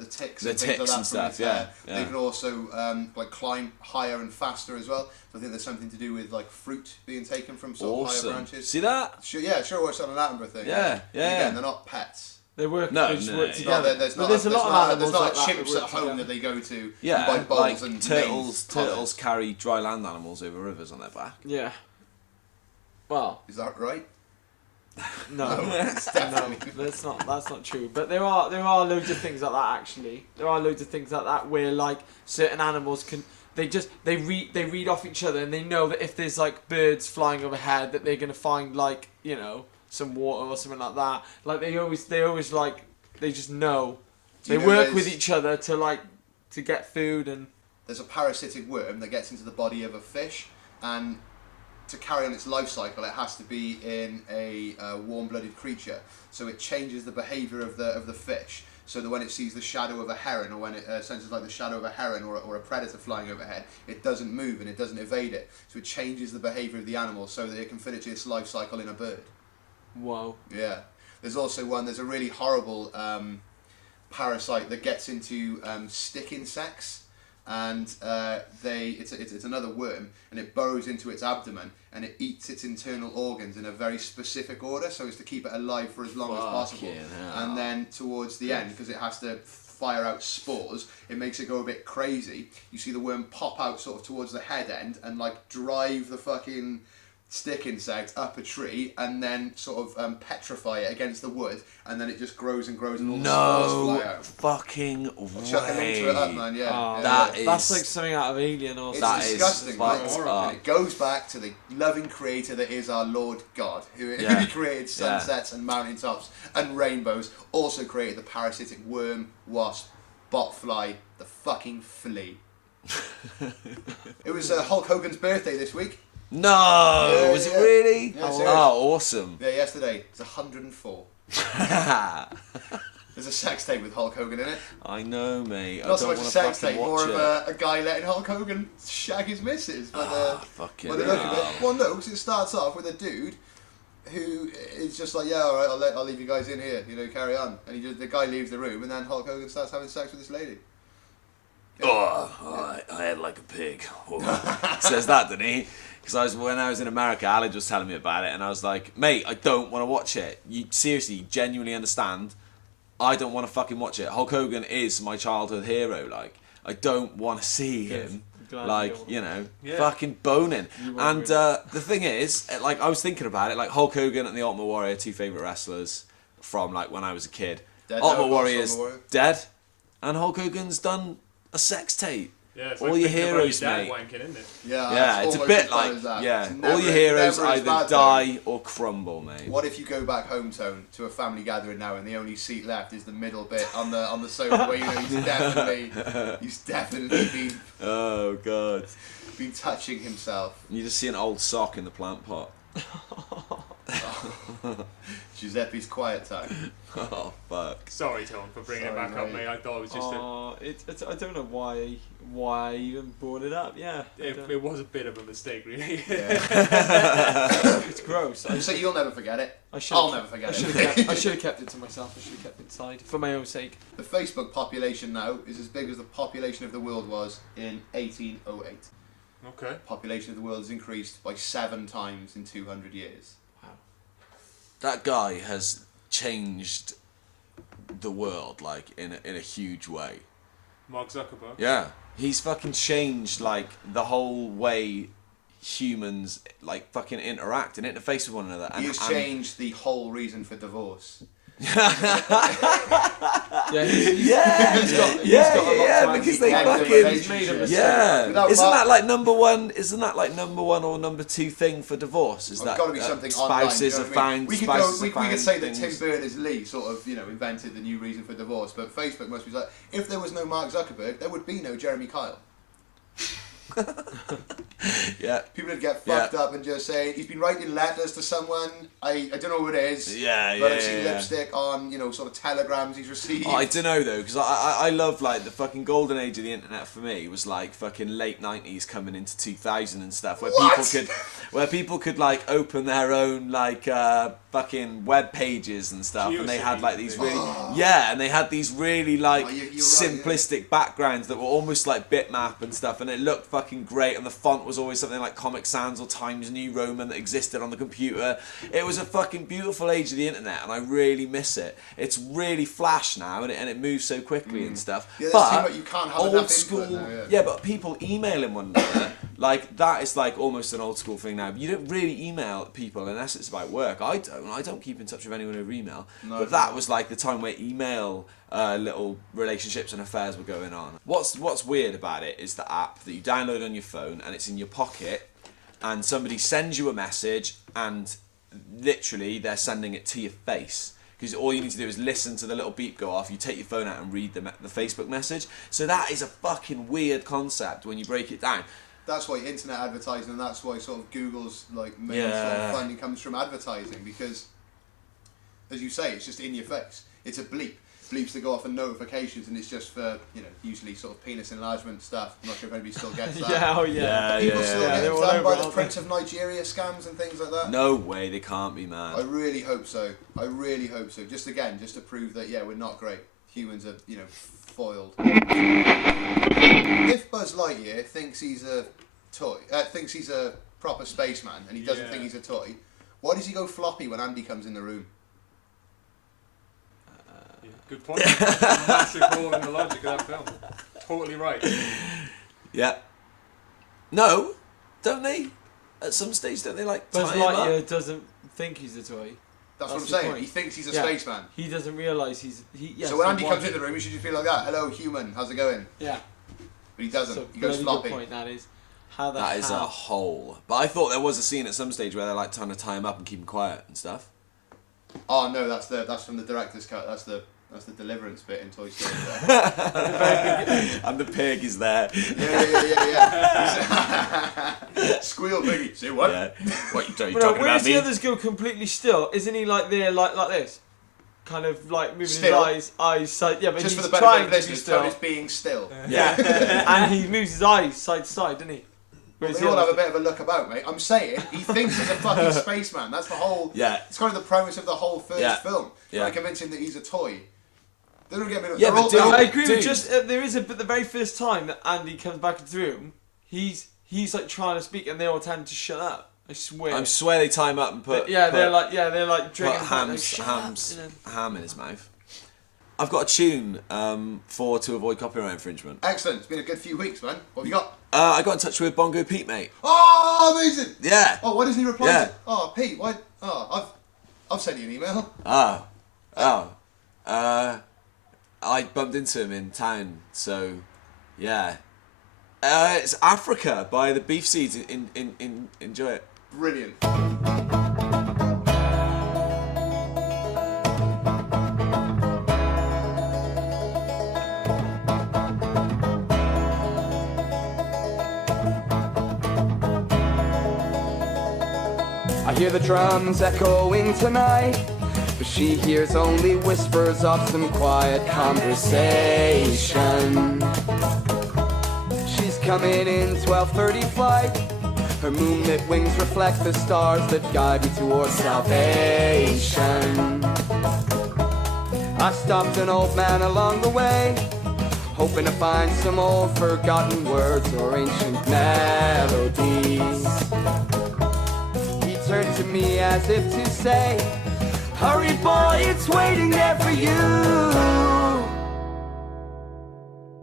ticks. The and ticks things like that and stuff. Yeah. They can also like climb higher and faster as well. So I think there's something to do with like fruit being taken from sort of higher branches. See that? Sure watched on an Attenborough thing. Yeah. Again, they're not pets. They work. No, they just work together. There's a lot of animals. There's not like chimps at home that they go to. Yeah, buy bowls like and turtles carry dry land animals over rivers on their back. Yeah. Well, is that right? No, that's not true. But there are loads of things like that actually. There are loads of things like that where like certain animals can they read off each other, and they know that if there's like birds flying overhead that they're gonna find like some water or something like that. Like they always like they just know. They work with each other to get food. And there's a parasitic worm that gets into the body of a fish, and to carry on its life cycle, it has to be in a warm-blooded creature. So it changes the behaviour of the fish, so that when it sees the shadow of a heron, or when it senses like the shadow of a heron or a predator flying overhead, it doesn't move and it doesn't evade it. So it changes the behaviour of the animal so that it can fit its life cycle in a bird. Whoa. Yeah. There's also there's a really horrible parasite that gets into stick insects, and it's another worm, and it burrows into its abdomen, and it eats its internal organs in a very specific order, so as to keep it alive for as long as possible. And then towards the end, because it has to fire out spores, it makes it go a bit crazy. You see the worm pop out sort of towards the head end and like drive the fucking stick insect up a tree, and then sort of petrify it against the wood, and then it just grows and grows, and all the spores fly out. Fucking Chuck a link to it up, man. That's like something out of Alien or something. It's disgusting, right? And it goes back to the loving creator that is our Lord God, who created sunsets and mountaintops and rainbows, also created the parasitic worm, wasp, botfly, the fucking flea. It was Hulk Hogan's birthday this week. No, was it really? Yeah, awesome. Yeah, yesterday. It's 104. There's a sex tape with Hulk Hogan in it. I know, mate. Not so much a sex tape, more of a guy letting Hulk Hogan shag his missus. But fucking look at it. Well, no, because it starts off with a dude who is just like, yeah, all right, I'll leave you guys in here, carry on. And the guy leaves the room, and then Hulk Hogan starts having sex with this lady. Yeah. I had like a pig. Says that, didn't he? Because when I was in America, Alid was telling me about it, and I was like, mate, I don't want to watch it. You seriously, genuinely understand? I don't want to fucking watch it. Hulk Hogan is my childhood hero. Like, I don't want to see him, fucking boning. And the thing is, like, I was thinking about it, like, Hulk Hogan and the Ultimate Warrior, two favourite wrestlers from, like, when I was a kid. Ultimate Warrior's dead, and Hulk Hogan's done a sex tape. Yeah, it's all like your heroes, mate. Wanking, isn't it? Yeah, it's a bit like all your heroes either die or crumble, mate. What if you go back home, Tone, to a family gathering now, and the only seat left is the middle bit on the sofa where he's definitely been touching himself. You just see an old sock in the plant pot. Giuseppe's quiet time. Oh fuck! Sorry, Tom, for bringing it back up, mate. I thought it was just I don't know why I even brought it up. Yeah, it was a bit of a mistake, really. Yeah. It's gross. So you'll never forget it. I'll never forget it. I should have kept it to myself. I should have kept it inside for my own sake. The Facebook population now is as big as the population of the world was in 1808. Okay. Population of the world has increased by 7 times in 200 years. Wow. That guy has changed the world, like, in a huge way. Mark Zuckerberg? Yeah. He's fucking changed, like, the whole way humans, like, fucking interact and interface with one another. He has changed the whole reason for divorce. Because they fucking Isn't that like number one or number 2 thing for divorce? Is that got to be something spouses online, are found? We could say that Tim Berners-Lee sort of invented the new reason for divorce, but Facebook must be like, if there was no Mark Zuckerberg, there would be no Jeremy Kyle. Yeah. People would get fucked up and just say he's been writing letters to someone. I don't know who it is. But I've seen lipstick on sort of telegrams he's received. I don't know though, because I love, like, the fucking golden age of the internet for me was like fucking late 90s coming into 2000 and stuff, where people could like open their own like fucking web pages and stuff, and they had like these really and they had these really like simplistic backgrounds that were almost like bitmap and stuff, and it looked fucking great, and the font was always something like Comic Sans or Times New Roman that existed on the computer. It was a fucking beautiful age of the internet, and I really miss it. It's really flash now, and it moves so quickly and stuff. Yeah, but you can't have old school, now, but people emailing one another, like, that is like almost an old school thing now. You don't really email people unless it's about work. I don't keep in touch with anyone over email. But that was like the time where email little relationships and affairs were going on. What's weird about it is the app that you download on your phone, and it's in your pocket, and somebody sends you a message, and literally they're sending it to your face. Because all you need to do is listen to the little beep go off, you take your phone out and read the Facebook message. So that is a fucking weird concept when you break it down. That's why internet advertising, and that's why sort of Google's like main sort of funding comes from advertising, because, as you say, it's just in your face. It's a bleep. Bleeps that go off and notifications, and it's just for, usually sort of penis enlargement stuff. I'm not sure if anybody still gets that. People still get done by the Prince of Nigeria scams and things like that. No way, they can't be mad. I really hope so. Just to prove that, we're not great. Humans are, foiled. If Lightyear thinks he's a toy, thinks he's a proper spaceman, and he doesn't think he's a toy, why does he go floppy when Andy comes in the room? Good point. Massive hole in the logic of that film. Totally right. Yeah. No, don't they? At some stage, don't they like Buzz tie him up? Lightyear doesn't think he's a toy. That's what I'm the saying. point. He thinks he's a spaceman. He doesn't realise he's... So when Andy comes in the room, he should just be like that. Hello, human. How's it going? Yeah. But he doesn't. So He goes bloody floppy. good point, that is. How That is a hole. But I thought there was a scene at some stage where they're like trying to tie him up and keep him quiet and stuff. Oh no, that's from the director's cut. That's the Deliverance bit in Toy Story. And the pig is there. Yeah. Squeal, piggy. Say what? Yeah. What you talking Bro, about where's me? the others go completely still? Isn't he like there, like this? Kind of like moving Still. his eyes side. Yeah, but Just he's for the benefit trying of to be listeners, still. Tony's being still. Yeah. And he moves his eyes side to side, doesn't he? Well, Whereas they the all have others- a bit of a look about, mate. I'm saying he thinks he's a fucking spaceman. That's the whole. Yeah. It's kind of the premise of the whole first Yeah. film. Yeah. Trying to convince him that he's a toy. They don't get me. Yeah, they're but all, dude- they're all- I agree with Dude. just there is but the very first time that Andy comes back into the room, he's like trying to speak and they all tend to shut up. I swear. I swear they tie him up and put. they're put, like put drinking ham in his mouth. I've got a tune to avoid copyright infringement. Excellent. It's been a good few weeks, man. What have you got? I got in touch with Bongo Pete, mate. Oh, amazing. Yeah. Oh, why doesn't he reply? Yeah. Oh, Pete, why? Oh, I've sent you an email. I bumped into him in town, so yeah. It's Africa by the Beef Seeds. Enjoy it. Brilliant. I hear the drums echoing tonight, but she hears only whispers of some quiet conversation. She's coming in 12:30 flight. Her moonlit wings reflect the stars that guide me towards salvation. I stopped an old man along the way, hoping to find some old forgotten words or ancient melodies. He turned to me as if to say, hurry boy, it's waiting there for you.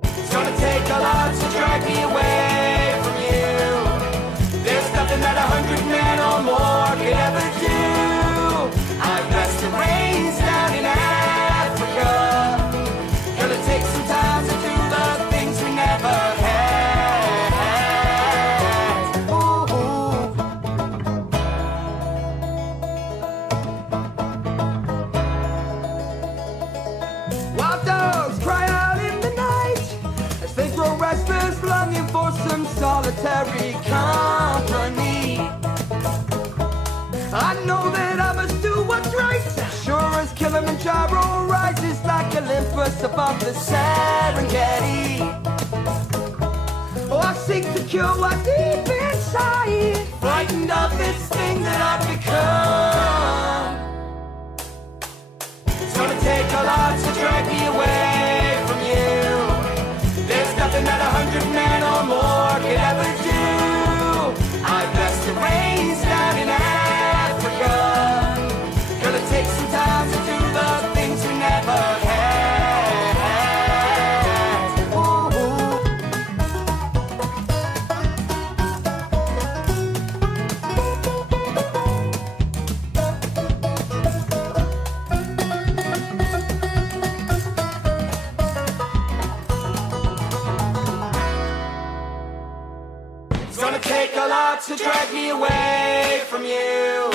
It's gonna take a lot to drag me away from you. There's nothing that 100 men or more could ever do. I've blessed the rains down in Africa. Gonna take some time to do the things we never had. Ooh. Wild dogs cry out in the night as they grow restless, longing for some solitary company. I know that I must do what's right, sure as Kilimanjaro rises like Olympus above the Serengeti. Oh, I seek to cure what's deep inside, frightened of this thing that I've become. It's gonna take a lot to drag me away from you. There's nothing that 100 men or more could ever do. I bless the rains down in Africa. Gonna take some time to do the things we never had. Ooh. It's gonna take a lot to drag me away from you.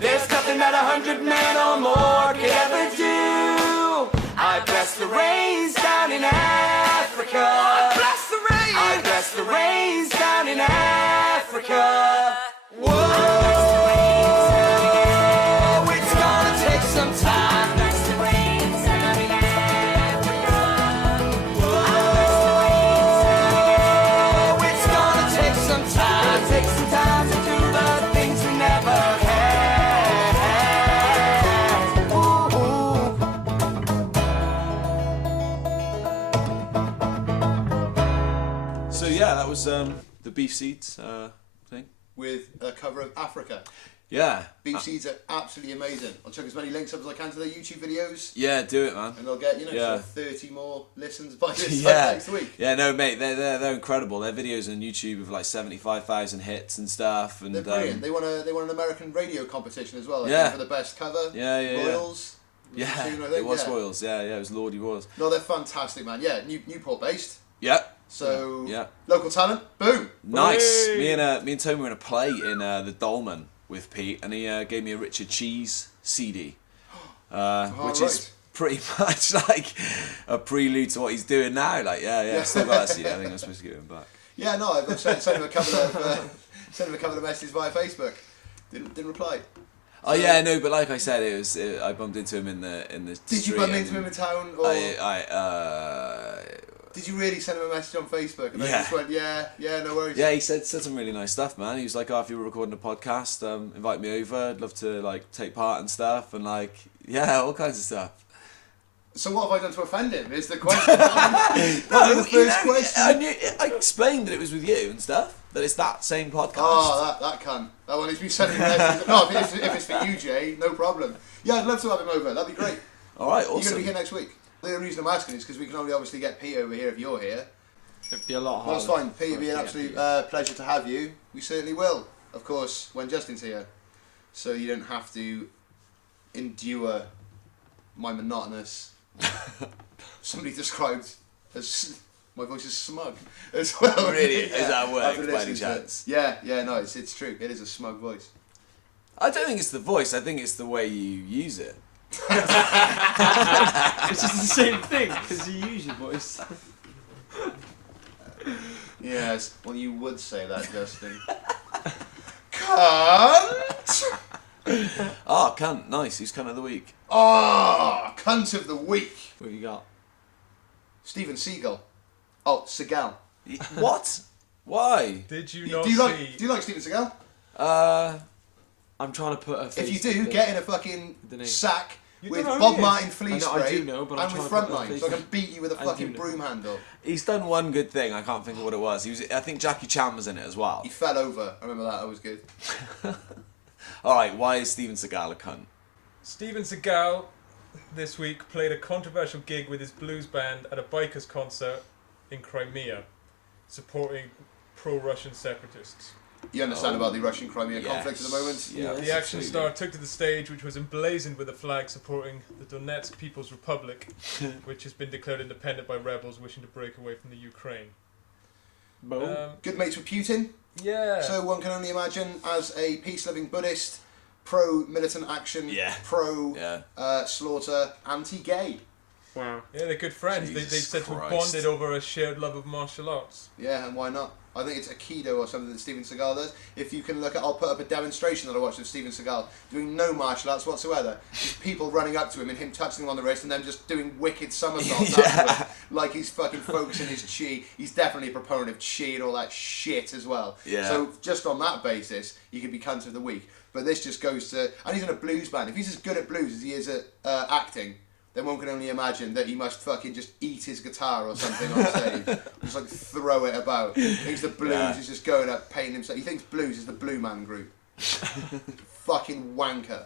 There's nothing that 100 men or more could ever do. I bless the rains down in Africa. I bless the rains. I bless the rains down in Africa. Whoa, it's gonna take some time. Whoa, it's gonna take some time. Take some time to do the things we never had. Ooh. So yeah, that was the Beef Seeds thing. With a cover of Africa. Yeah. Beef Seeds are absolutely amazing. I'll chuck as many links up as I can to their YouTube videos. Yeah, do it, man. And they'll get, Yeah. sort of 30 more listens by this Yeah. time next week. Yeah, no, mate, they're incredible. Their videos on YouTube have like 75,000 hits and stuff. And They're brilliant. They won an American radio competition as well. I Yeah. think, for the best cover. Yeah. Royals. Yeah, I think, it was yeah. Royals. Yeah, it was Lordy Royals. No, they're fantastic, man. Yeah, Newport based. Yeah. So Yeah. local talent. Boom. Nice. Hey. Me and Tony were in a play in the Dolmen with Pete, and he gave me a Richard Cheese CD, which is pretty much like a prelude to what he's doing now. Like, yeah, still got that CD. I think I'm supposed to give him back. Yeah, no, I've sent him a couple of messages via Facebook. Didn't reply. Oh yeah, no, but like I said, I bumped into him in the Did street. you bump into him in town, or did you really send him a message on Facebook? And Yeah. just went, yeah, no worries. Yeah, he said some really nice stuff, man. He was like, "Oh, if you were recording a podcast, invite me over. I'd love to like take part and stuff, and like, yeah, all kinds of stuff." So what have I done to offend him? Is the question. The first question. I explained that it was with you and stuff. That it's that same podcast. Oh, that cunt. That one, he's been sending messages. No, if it's for you, Jay, no problem. Yeah, I'd love to have him over. That'd be great. All right, You're going to awesome. be here next week. The reason I'm asking is because we can only obviously get Pete over here if you're here. It'd be a lot harder. That's fine. Pete, it'd be an absolute pleasure to have you. We certainly will. Of course, when Justin's here. So you don't have to endure my monotonous... Somebody described as... My voice is smug as well. Really? Is that a word After by any listening to it. chance? Yeah, no, it's true. It is a smug voice. I don't think it's the voice. I think it's the way you use it. It's just the same thing, because you use your voice. Yes, well, you would say that, Justin. Cunt! Oh, cunt. Nice. Who's cunt of the week? Oh, cunt of the week. What have you got? Steven Seagal. Oh, Seagal. What? Why? Did you Do not you see? like Steven Seagal? I'm trying to put a face. If you do, to get in a fucking the name. sack You with don't know Bob who he Martin is. flea I spray do know, but I'm and with trying to put a Frontline, face so I can to- beat you with a I fucking do know. broom handle. He's done one good thing. I can't think of what it was. I think Jackie Chan was in it as well. He fell over. I remember that. That was good. All right. Why is Steven Seagal a cunt? Steven Seagal this week played a controversial gig with his blues band at a bikers concert in Crimea, supporting pro-Russian separatists. You understand about the Russian-Crimea conflict at the moment? Yeah, The action star took to the stage, which was emblazoned with a flag supporting the Donetsk People's Republic, which has been declared independent by rebels wishing to break away from the Ukraine. Good mates with Putin. Yeah. So one can only imagine, as a peace-loving Buddhist, pro-militant action, Yeah. pro-slaughter, anti-gay. Wow. Yeah, they're good friends. They Jesus said to have Christ. bonded over a shared love of martial arts. Yeah, and why not? I think it's Aikido or something that Steven Seagal does. If you can look at, I'll put up a demonstration that I watched of Steven Seagal doing no martial arts whatsoever. Just people running up to him and him touching them on the wrist and then just doing wicked somersaults afterwards. Like he's fucking focusing his chi. He's definitely a proponent of chi and all that shit as well. Yeah. So just on that basis, he could be cunt of the week. But this just goes to, and he's in a blues band. If he's as good at blues as he is at acting, then one can only imagine that he must fucking just eat his guitar or something on stage. Just like throw it about. He thinks the blues is just going up painting himself. He thinks blues is the Blue Man Group. Fucking wanker.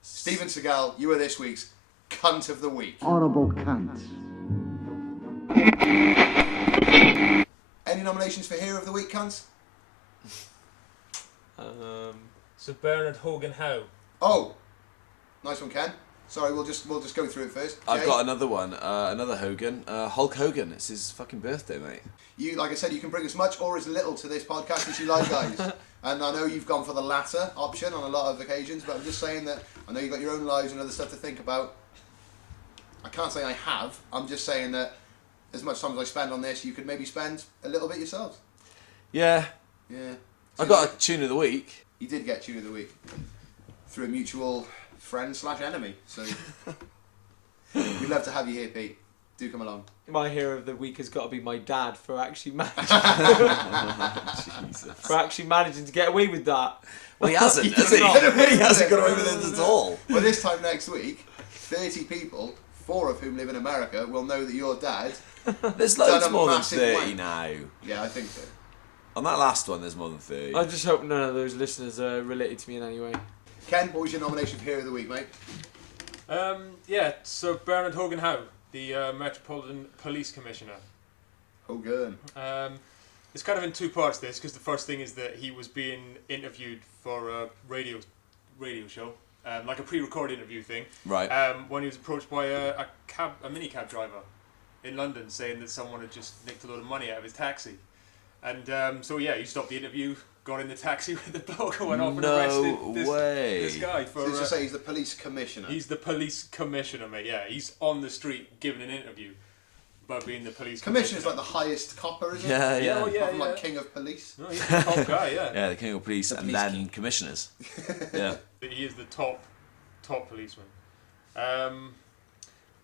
Steven Seagal, you are this week's cunt of the week. Horrible cunt. Any nominations for Hero of the Week, cunts? Sir Bernard Hogan Howe. Oh, nice one, Ken. Sorry, we'll just go through it first. I've Jay? got another one. Another Hogan. Hulk Hogan. It's his fucking birthday, mate. You, like I said, you can bring as much or as little to this podcast as you like, guys. And I know you've gone for the latter option on a lot of occasions, but I'm just saying that I know you've got your own lives and other stuff to think about. I can't say I have. I'm just saying that as much time as I spend on this, you could maybe spend a little bit yourselves. Yeah. Yeah. I got a tune of the week. You did get Tune of the Week through a mutual friend/enemy. So we'd love to have you here, Pete. Do come along. My hero of the week has got to be my dad for actually managing Jesus. for actually managing to get away with that. Well, he hasn't, has He he? hasn't. He hasn't got away with it at all. Well, this time next week, 30 people 4 of whom live in America, will know that your dad... There's loads done a more than massive 30 wank. now. Yeah, I think so. On that last one, there's more than 30. I just hope none of those listeners are related to me in any way. Ken, what was your nomination for Hero of the Week, mate? So Bernard Hogan Howe, the Metropolitan Police Commissioner. Hogan. It's kind of in 2 parts, this, because the first thing is that he was being interviewed for a radio show, like a pre-recorded interview thing. Right. When he was approached by a minicab driver in London, saying that someone had just nicked a load of money out of his taxi. And so he stopped the interview, got in the taxi with the bloke and went off and arrested this guy. So just say he's the police commissioner. He's the police commissioner, mate, yeah. He's on the street giving an interview about being the police commissioner. Commissioner's like the highest copper, isn't it? Yeah. Oh, yeah, Like king of police. No, he's the top guy, yeah. Yeah, the king of police and police then king. commissioners. Yeah. He is the top policeman.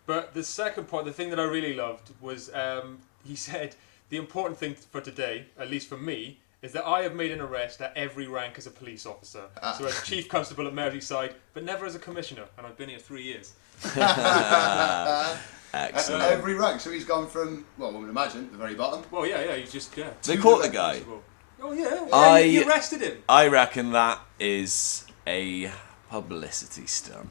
But the second part, the thing that I really loved was he said, the important thing for today, at least for me, is that I have made an arrest at every rank as a police officer. So as Chief Constable at Merseyside, but never as a commissioner, and I've been here 3 years. Excellent. At every rank. So he's gone from, well, one would imagine, the very bottom. Well, yeah, he's just, yeah. They caught the guy. Oh, yeah, you arrested him. I reckon that is a publicity stunt.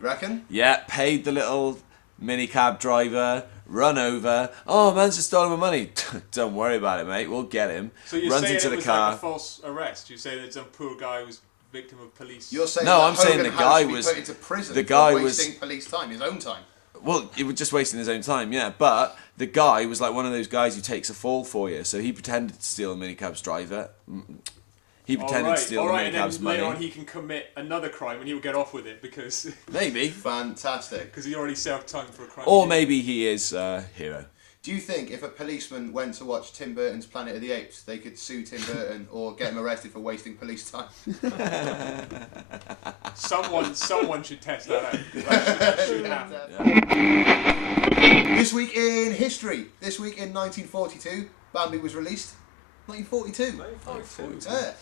You reckon? Yeah, paid the little minicab driver, run over. Oh, man's just stolen my money. Don't worry about it, mate. We'll get him. So you're Runs saying into it the was car. like a false arrest? You say that some poor guy was victim of police... You're saying No, that I'm saying Hogan the Howe guy should be was- put into prison the guy for was- wasting police time, his own time. Well, he was just wasting his own time, yeah. But the guy was like one of those guys who takes a fall for you. So he pretended to steal the minicab's driver. He pretended to steal the and minicab's then money. later on he can commit another crime and he'll get off with it because Maybe. Fantastic. he already served time for a crime. Or maybe he is a hero. Do you think if a policeman went to watch Tim Burton's Planet of the Apes, they could sue Tim Burton or get him arrested for wasting police time? Someone should test that out. That should happen. This week in history. This week in 1942, Bambi was released. 1942. Yeah.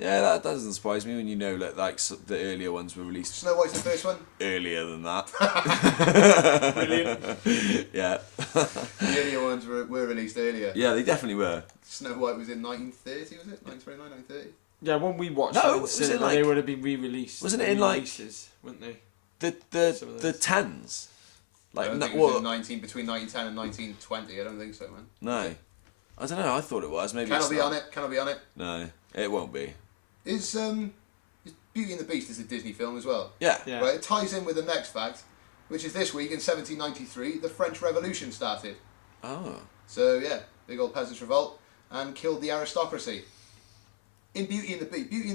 Yeah, that doesn't surprise me when you know that like the earlier ones were released Snow White's the first one. earlier than that. Brilliant. Yeah. The earlier ones were released earlier. Yeah, they definitely were. Snow White was in 1930, was it? 1929, 1930? Yeah, when we watched No, them in was it cinema, like- they would have been re-released. Wasn't it in, like- Re-releases, wouldn't they? Some of The those. tens. I Like don't think it was in between 1910 and 1920. I don't think so, man. no. I don't know. I thought it was. Maybe Can it's I be not. on it? Can I be on it? No, it won't be. Is Beauty and the Beast is a Disney film as well? Yeah. Yeah. Right, it ties in with the next fact, which is this week in 1793, the French Revolution started. Oh. So yeah, big old peasants' revolt and killed the aristocracy. In Beauty and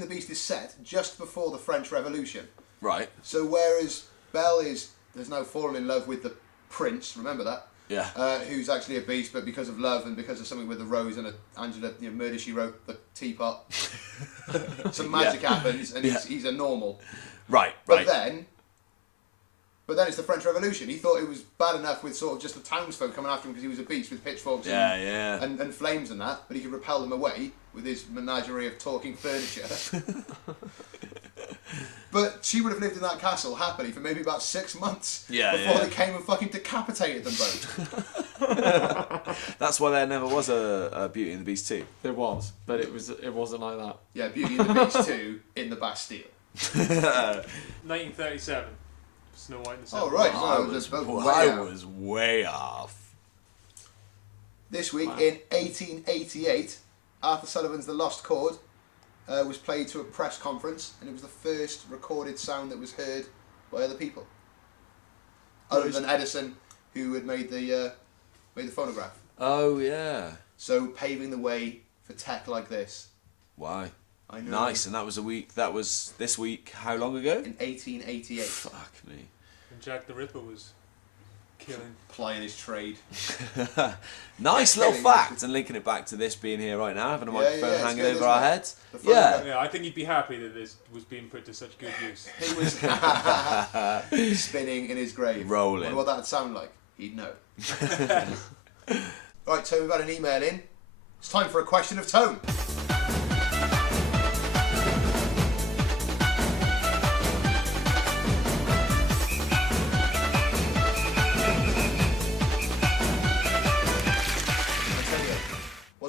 the Beast is set just before the French Revolution. Right. So whereas Belle has now fallen in love with the prince, remember that? Yeah. Who's actually a beast, but because of love and because of something with a rose and Angela, Murder She Wrote, the teapot, some magic happens and he's a normal. Right. But Right. then it's the French Revolution. He thought it was bad enough with sort of just the townsfolk coming after him because he was a beast with pitchforks and flames and that, but he could repel them away with his menagerie of talking furniture. But she would have lived in that castle happily for maybe about 6 months before they came and fucking decapitated them both. That's why there never was a Beauty and the Beast 2. There was, but it wasn't like that. Yeah, Beauty and the Beast 2 in the Bastille. 1937. Snow White and the Seven. Oh, right. I was way off. This week in 1888, Arthur Sullivan's The Lost Chord was played to a press conference, and it was the first recorded sound that was heard by other people, other than Edison, who had made the phonograph. Oh yeah. So paving the way for tech like this. Why? I know. Nice, and that was this week. How long ago? In 1888, Fuck me. And Jack the Ripper was killing. plying his trade. Nice Yeah, little killing. fact, and linking it back to this being here right now, having a Yeah, microphone yeah, it's hanging good, over isn't our it? heads. The Yeah. phonograph. Yeah, I think you'd be happy that this was being put to such good use. He was spinning in his grave. Rolling. Wonder what that'd sound like. He'd know. Right, so we've had an email in. It's time for a question of tone.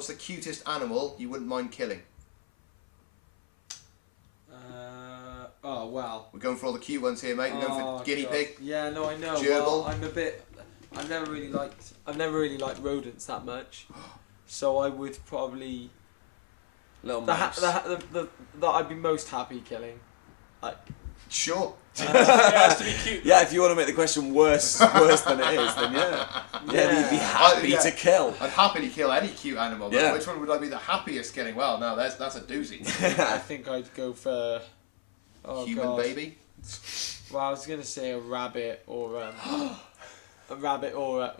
What's the cutest animal you wouldn't mind killing? Oh wow. We're going for all the cute ones here, mate. We're going for guinea pig. Yeah, no, I know. Gerbil. Well, I've never really liked rodents that much, so I would probably Little the mouse. that I'd be most happy killing. Like, Sure. It has to be cute. Yeah, if you want to make the question worse than it is, then yeah. Yeah, you'd be happy yeah. to kill. I'd happily kill any cute animal, but Yeah. which one would I be the happiest killing? Well, no, that's a doozy. I think I'd go for Human God. baby. Well, I was gonna say a rabbit or a rabbit or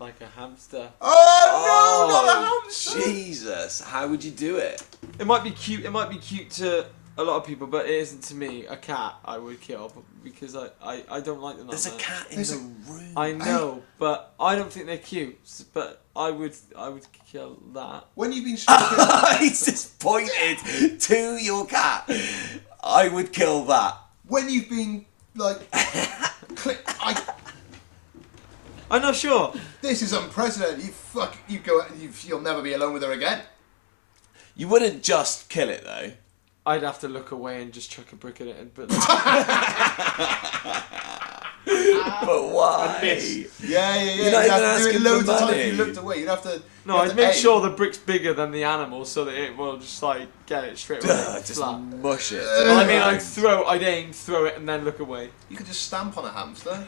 like a hamster. Oh, no, not a hamster. Jesus, how would you do it? It might be cute. It might be cute to a lot of people, but it isn't to me. A cat I would kill because I don't like them that There's a much. cat in There's the a- room. I know, but I don't think they're cute. But I would kill that. When you've been stroking, He's just pointed to your cat. I would kill that. when you've been like, I'm not sure. this is unprecedented. You go, you'll never be alone with her again. You wouldn't just kill it though. I'd have to look away and just chuck a brick at it. But But why? miss. Yeah. You're not You'd have to even do asking it for loads of times. money. If you looked away, you'd have to. no, you'd have I'd to make aim. sure the brick's bigger than the animal so that it will just like get it straight away. Just flat. mush it. Well, I mean, I'd aim, throw it, and then look away. You could just stamp on a hamster.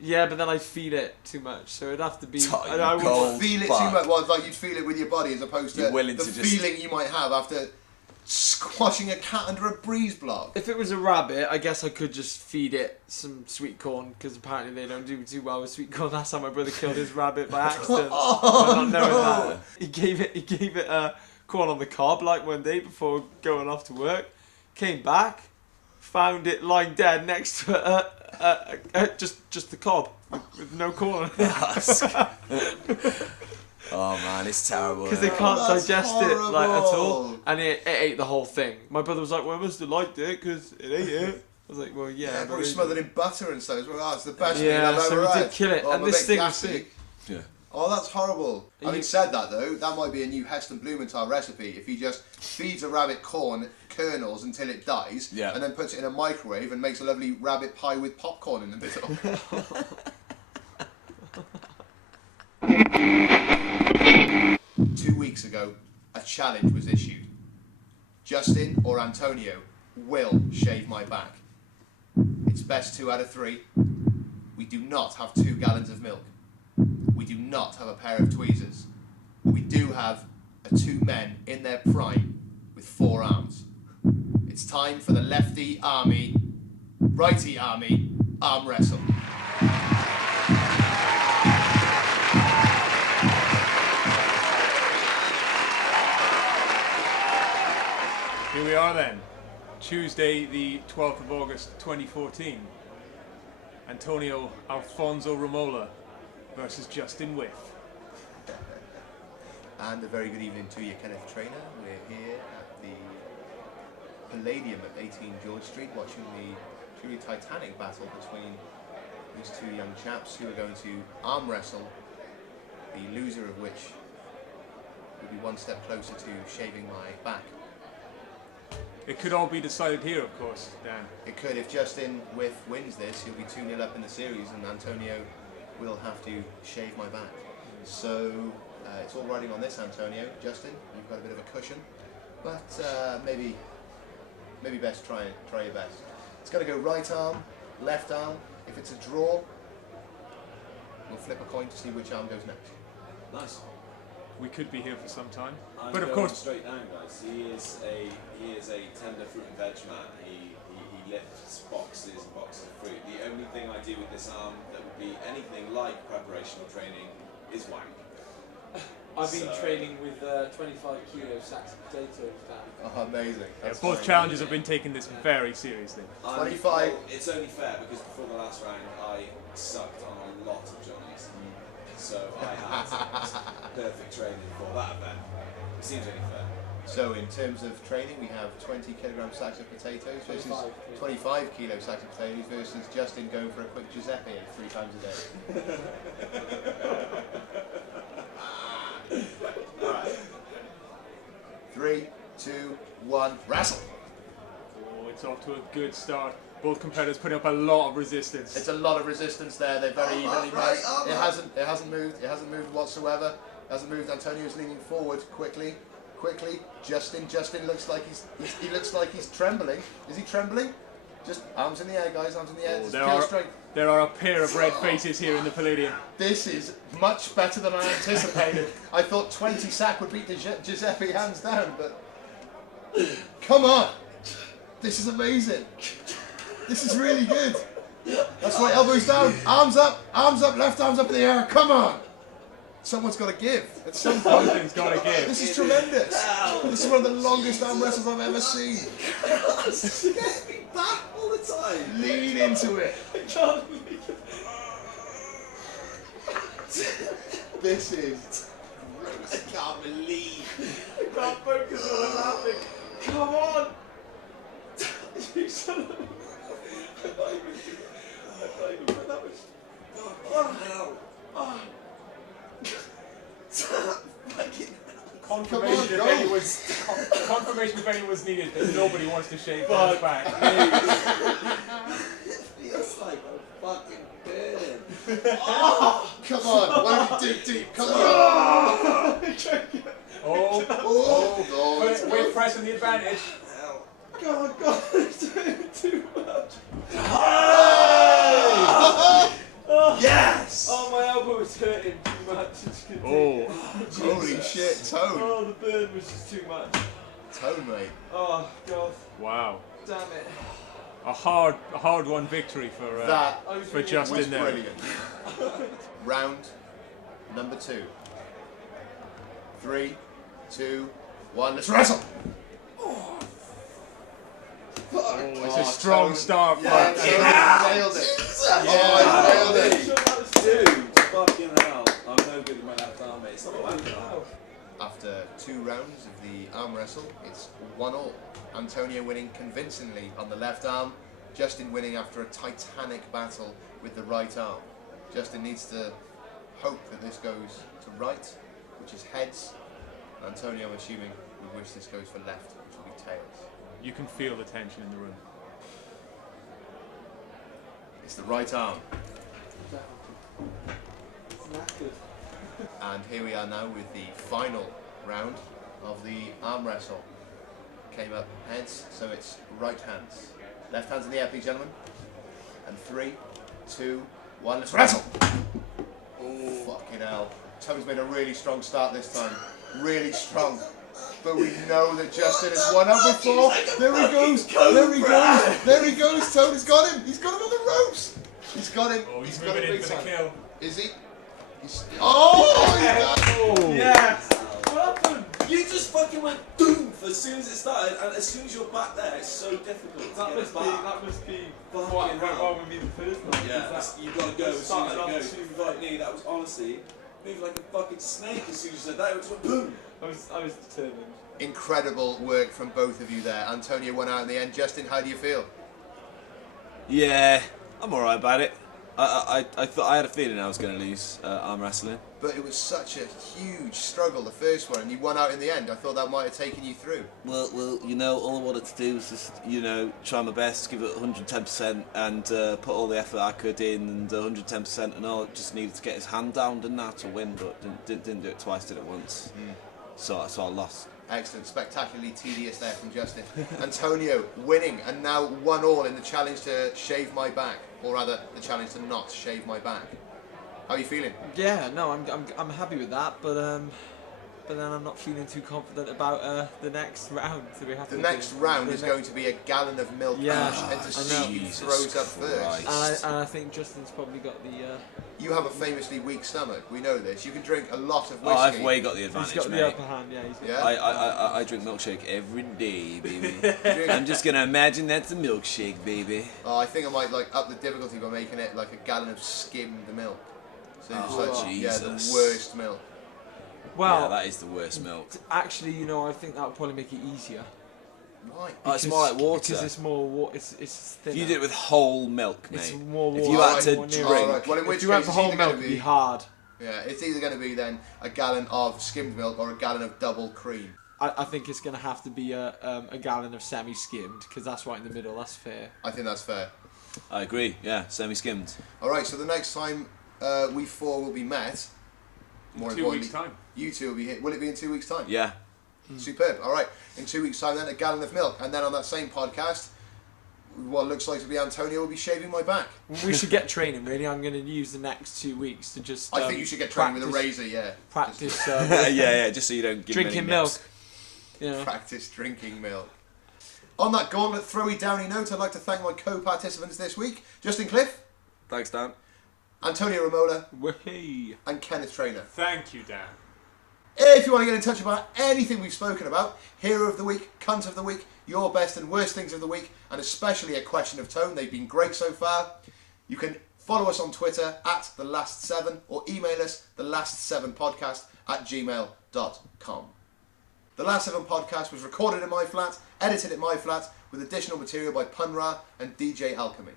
Yeah, but then I'd feed it too much, so it'd have to be. Tiny I would, cold. Feel it fuck. too much. Well, like you'd feel it with your body as opposed to You're willing the to just- feeling you might have after squashing a cat under a breeze block. if it was a rabbit, I guess I could just feed it some sweet corn because apparently they don't do too well with sweet corn. Last time my brother killed his rabbit by accident. Oh, I'm not knowing no. that. He gave it corn on the cob like one day before going off to work. Came back, found it lying dead next to just the cob with no corn. Oh man, it's terrible. Because they isn't it? can't that's digest it like at all, horrible. and it ate the whole thing. My brother was like, "Well, I must have liked it because it ate it." I was like, "Well, yeah." Yeah, but probably they- smothered in butter and stuff. Oh, it's the best meal Yeah, I've so ever we had. did kill it, Oh, and I'm a this bit thing was gassy. sick. Yeah. Oh, that's horrible. You- Having said that, though, that might be a new Heston Blumenthal recipe. If he just feeds a rabbit corn kernels until it dies, Yeah. and then puts it in a microwave and makes a lovely rabbit pie with popcorn in the middle. 2 weeks ago, a challenge was issued. Justin or Antonio will shave my back. It's best 2 out of 3. We do not have 2 gallons of milk. We do not have a pair of tweezers. But we do have 2 men in their prime with 4 arms. It's time for the lefty army, righty army arm wrestle. Here we are then. Tuesday, the 12th of August, 2014. Antonio Alfonso Romola versus Justin With. And a very good evening to you, Kenneth Trainer. We're here at the Palladium at 18 George Street watching the truly titanic battle between these 2 young chaps who are going to arm wrestle, the loser of which will be 1 step closer to shaving my back. It could all be decided here, of course, Dan. It could, if Justin With wins this, he'll be 2-0 up in the series and Antonio will have to shave my back. So it's all riding on this, Antonio. Justin, you've got a bit of a cushion, but maybe best try your best. It's got to go right arm, left arm. If it's a draw, we'll flip a coin to see which arm goes next. Nice. We could be here for some time. I'm But of going course, straight down, guys. He is a tender fruit and veg man. He lifts boxes and boxes of fruit. The only thing I do with this arm that would be anything like preparation or training is wank. I've been So- training with 25 kilo sacks of potatoes. Oh, amazing. yeah, That's both fine. challenges have been taking this very seriously. 25. Well, it's only fair because before the last round I sucked on a lot of Johnnies. So I had perfect training for that event. It seems only fair. So in terms of training, we have 20 kilogram sacks of potatoes versus 25. 25 kilo sacks of potatoes versus Justin going for a quick Giuseppe 3 times a day. 1, wrestle. Oh, it's off to a good start. Both competitors putting up a lot of resistance. It's a lot of resistance there. They're very evenly matched. It hasn't moved. It hasn't moved whatsoever. It hasn't moved. Antonio's leaning forward quickly. Justin looks like he looks like he's trembling. Is he trembling? Just arms in the air, guys. Arms in the air. There are a pair of red faces here in the Palladium. This is much better than I anticipated. I thought 20 sack would beat Giuseppe hands down, but come on. This is amazing. This is really good. That's right, elbows down, arms up, left arms up in the air. Come on. Someone's got to give at some point. Something's got to give. This is tremendous. This is one of the longest arm wrestles I've ever seen. Get me back all the time. Lean into it. I can't believe This is. I can't believe. I can't focus on laughing. Come on! You son of a... I thought even put that was... Confirmation if anyone's needed that nobody wants to shave Dad's back. It feels like a fucking burn. Come on, why don't you dig deep? Come on. We're pressing the advantage. God, it's doing too much. Yes! Oh, my elbow was hurting too much. Holy shit, Tone. Oh, the burn was just too much. Tone, mate. Oh, God. Wow. Damn it. A hard-won victory for Justin was there. brilliant. Round number 2. 3, 2, 1, let's wrestle! Oh, it's a strong start. Yeah, Tone nailed it. I nailed it. Dude, fucking hell. I'm no good with my left arm, mate. It's not my left arm. After 2 rounds of the arm wrestle, it's 1-1. Antonio winning convincingly on the left arm. Justin winning after a titanic battle with the right arm. Justin needs to hope that this goes to right, which is heads. Antonio, assuming, would wish this goes for left, which will be tails. You can feel the tension in the room. It's the right arm. And here we are now with the final round of the arm wrestle. Came up heads, so it's right hands. Left hands in the air, please, gentlemen. And 3, 2, 1, let's wrestle! Oh, fucking hell. Tone's made a really strong start this time. Really strong. But we know that Justin has won out before. There he goes. There he goes. There he goes. Tone has got him. He's got him on the ropes. He's got him. Oh, he's got him moving in big for the time. kill. Is he? Oh, he's done. Yes! What happened? You just fucking went boom as soon as it started, and as soon as you're back there, it's so difficult to get back. That must be Fucking what went hell. wrong with me the first time. Yeah, you've got to go as soon as started it off goes. too Fuck me, that was honestly moving like a fucking snake as soon as you said that. It just went boom. I was determined. Incredible work from both of you there. Antonio won out in the end. Justin, how do you feel? Yeah, I'm alright about it. I thought I had a feeling I was going to lose arm wrestling. But it was such a huge struggle, the first one, and you won out in the end. I thought that might have taken you through. Well, you know, all I wanted to do was just, you know, try my best, give it 110%, and put all the effort I could in, and 110%, and all. Just needed to get his hand down, didn't I, to win, but didn't do it twice, did it once. So I lost. Excellent, spectacularly tedious there from Justin. Antonio winning, and now 1-1 in the challenge to shave my back, or rather, the challenge to not shave my back. How are you feeling? Yeah, no, I'm happy with that, but then I'm not feeling too confident about the next round. So we have The to next round is going to be a gallon of milk Yeah, each, and to I see know. who throws up first. and I think Justin's probably got the. You have a famously weak stomach. We know this. You can drink a lot of Oh, whiskey. I've way got the advantage, He's got mate. the upper hand. Yeah, he's got Yeah. I drink milkshake every day, baby. I'm just gonna imagine that's a milkshake, baby. I think I might like up the difficulty by making it like a gallon of skimmed milk. So it's like, yeah, the Jesus. worst milk. Well, Yeah, that is the worst milk. actually, you know, I think that would probably make it easier. Why? Oh, it's more like water. Because it's more water. It's thinner. If you did it with whole milk, mate. It's more water. If you had to more near drink- it. Alright, well, in which If you have case the it's whole either gonna milk, it'd be be- hard. Yeah, it's either going to be then a gallon of skimmed milk or a gallon of double cream. I think it's going to have to be a gallon of semi-skimmed, because that's right in the middle. That's fair. I think that's fair. I agree. Yeah, semi-skimmed. All right, so the next time we four will be met, more 2 weeks' time. You two will be here. Will it be in 2 weeks' time? Yeah. Superb. All right, in 2 weeks' time, then a gallon of milk, and then on that same podcast, what looks like to be Antonio will be shaving my back. We should get training. Really, I'm going to use the next 2 weeks to just. I think you should get training with a razor. Yeah. Practice. Yeah, just so you don't give drinking many milk. nips. Yeah. Practice drinking milk. On that gauntlet throwy downy note, I'd like to thank my co-participants this week: Justin Cliff, Thanks, Dan. Antonio Romola, Wahey. and Kenneth Trainer. Thank you, Dan. If you want to get in touch about anything we've spoken about, hero of the week, cunt of the week, your best and worst things of the week, and especially a question of tone, they've been great so far, you can follow us on Twitter at TheLast7 or email us thelast7podcast@gmail.com. The Last 7 podcast was recorded in my flat, edited at my flat, with additional material by Punra and DJ Alchemy.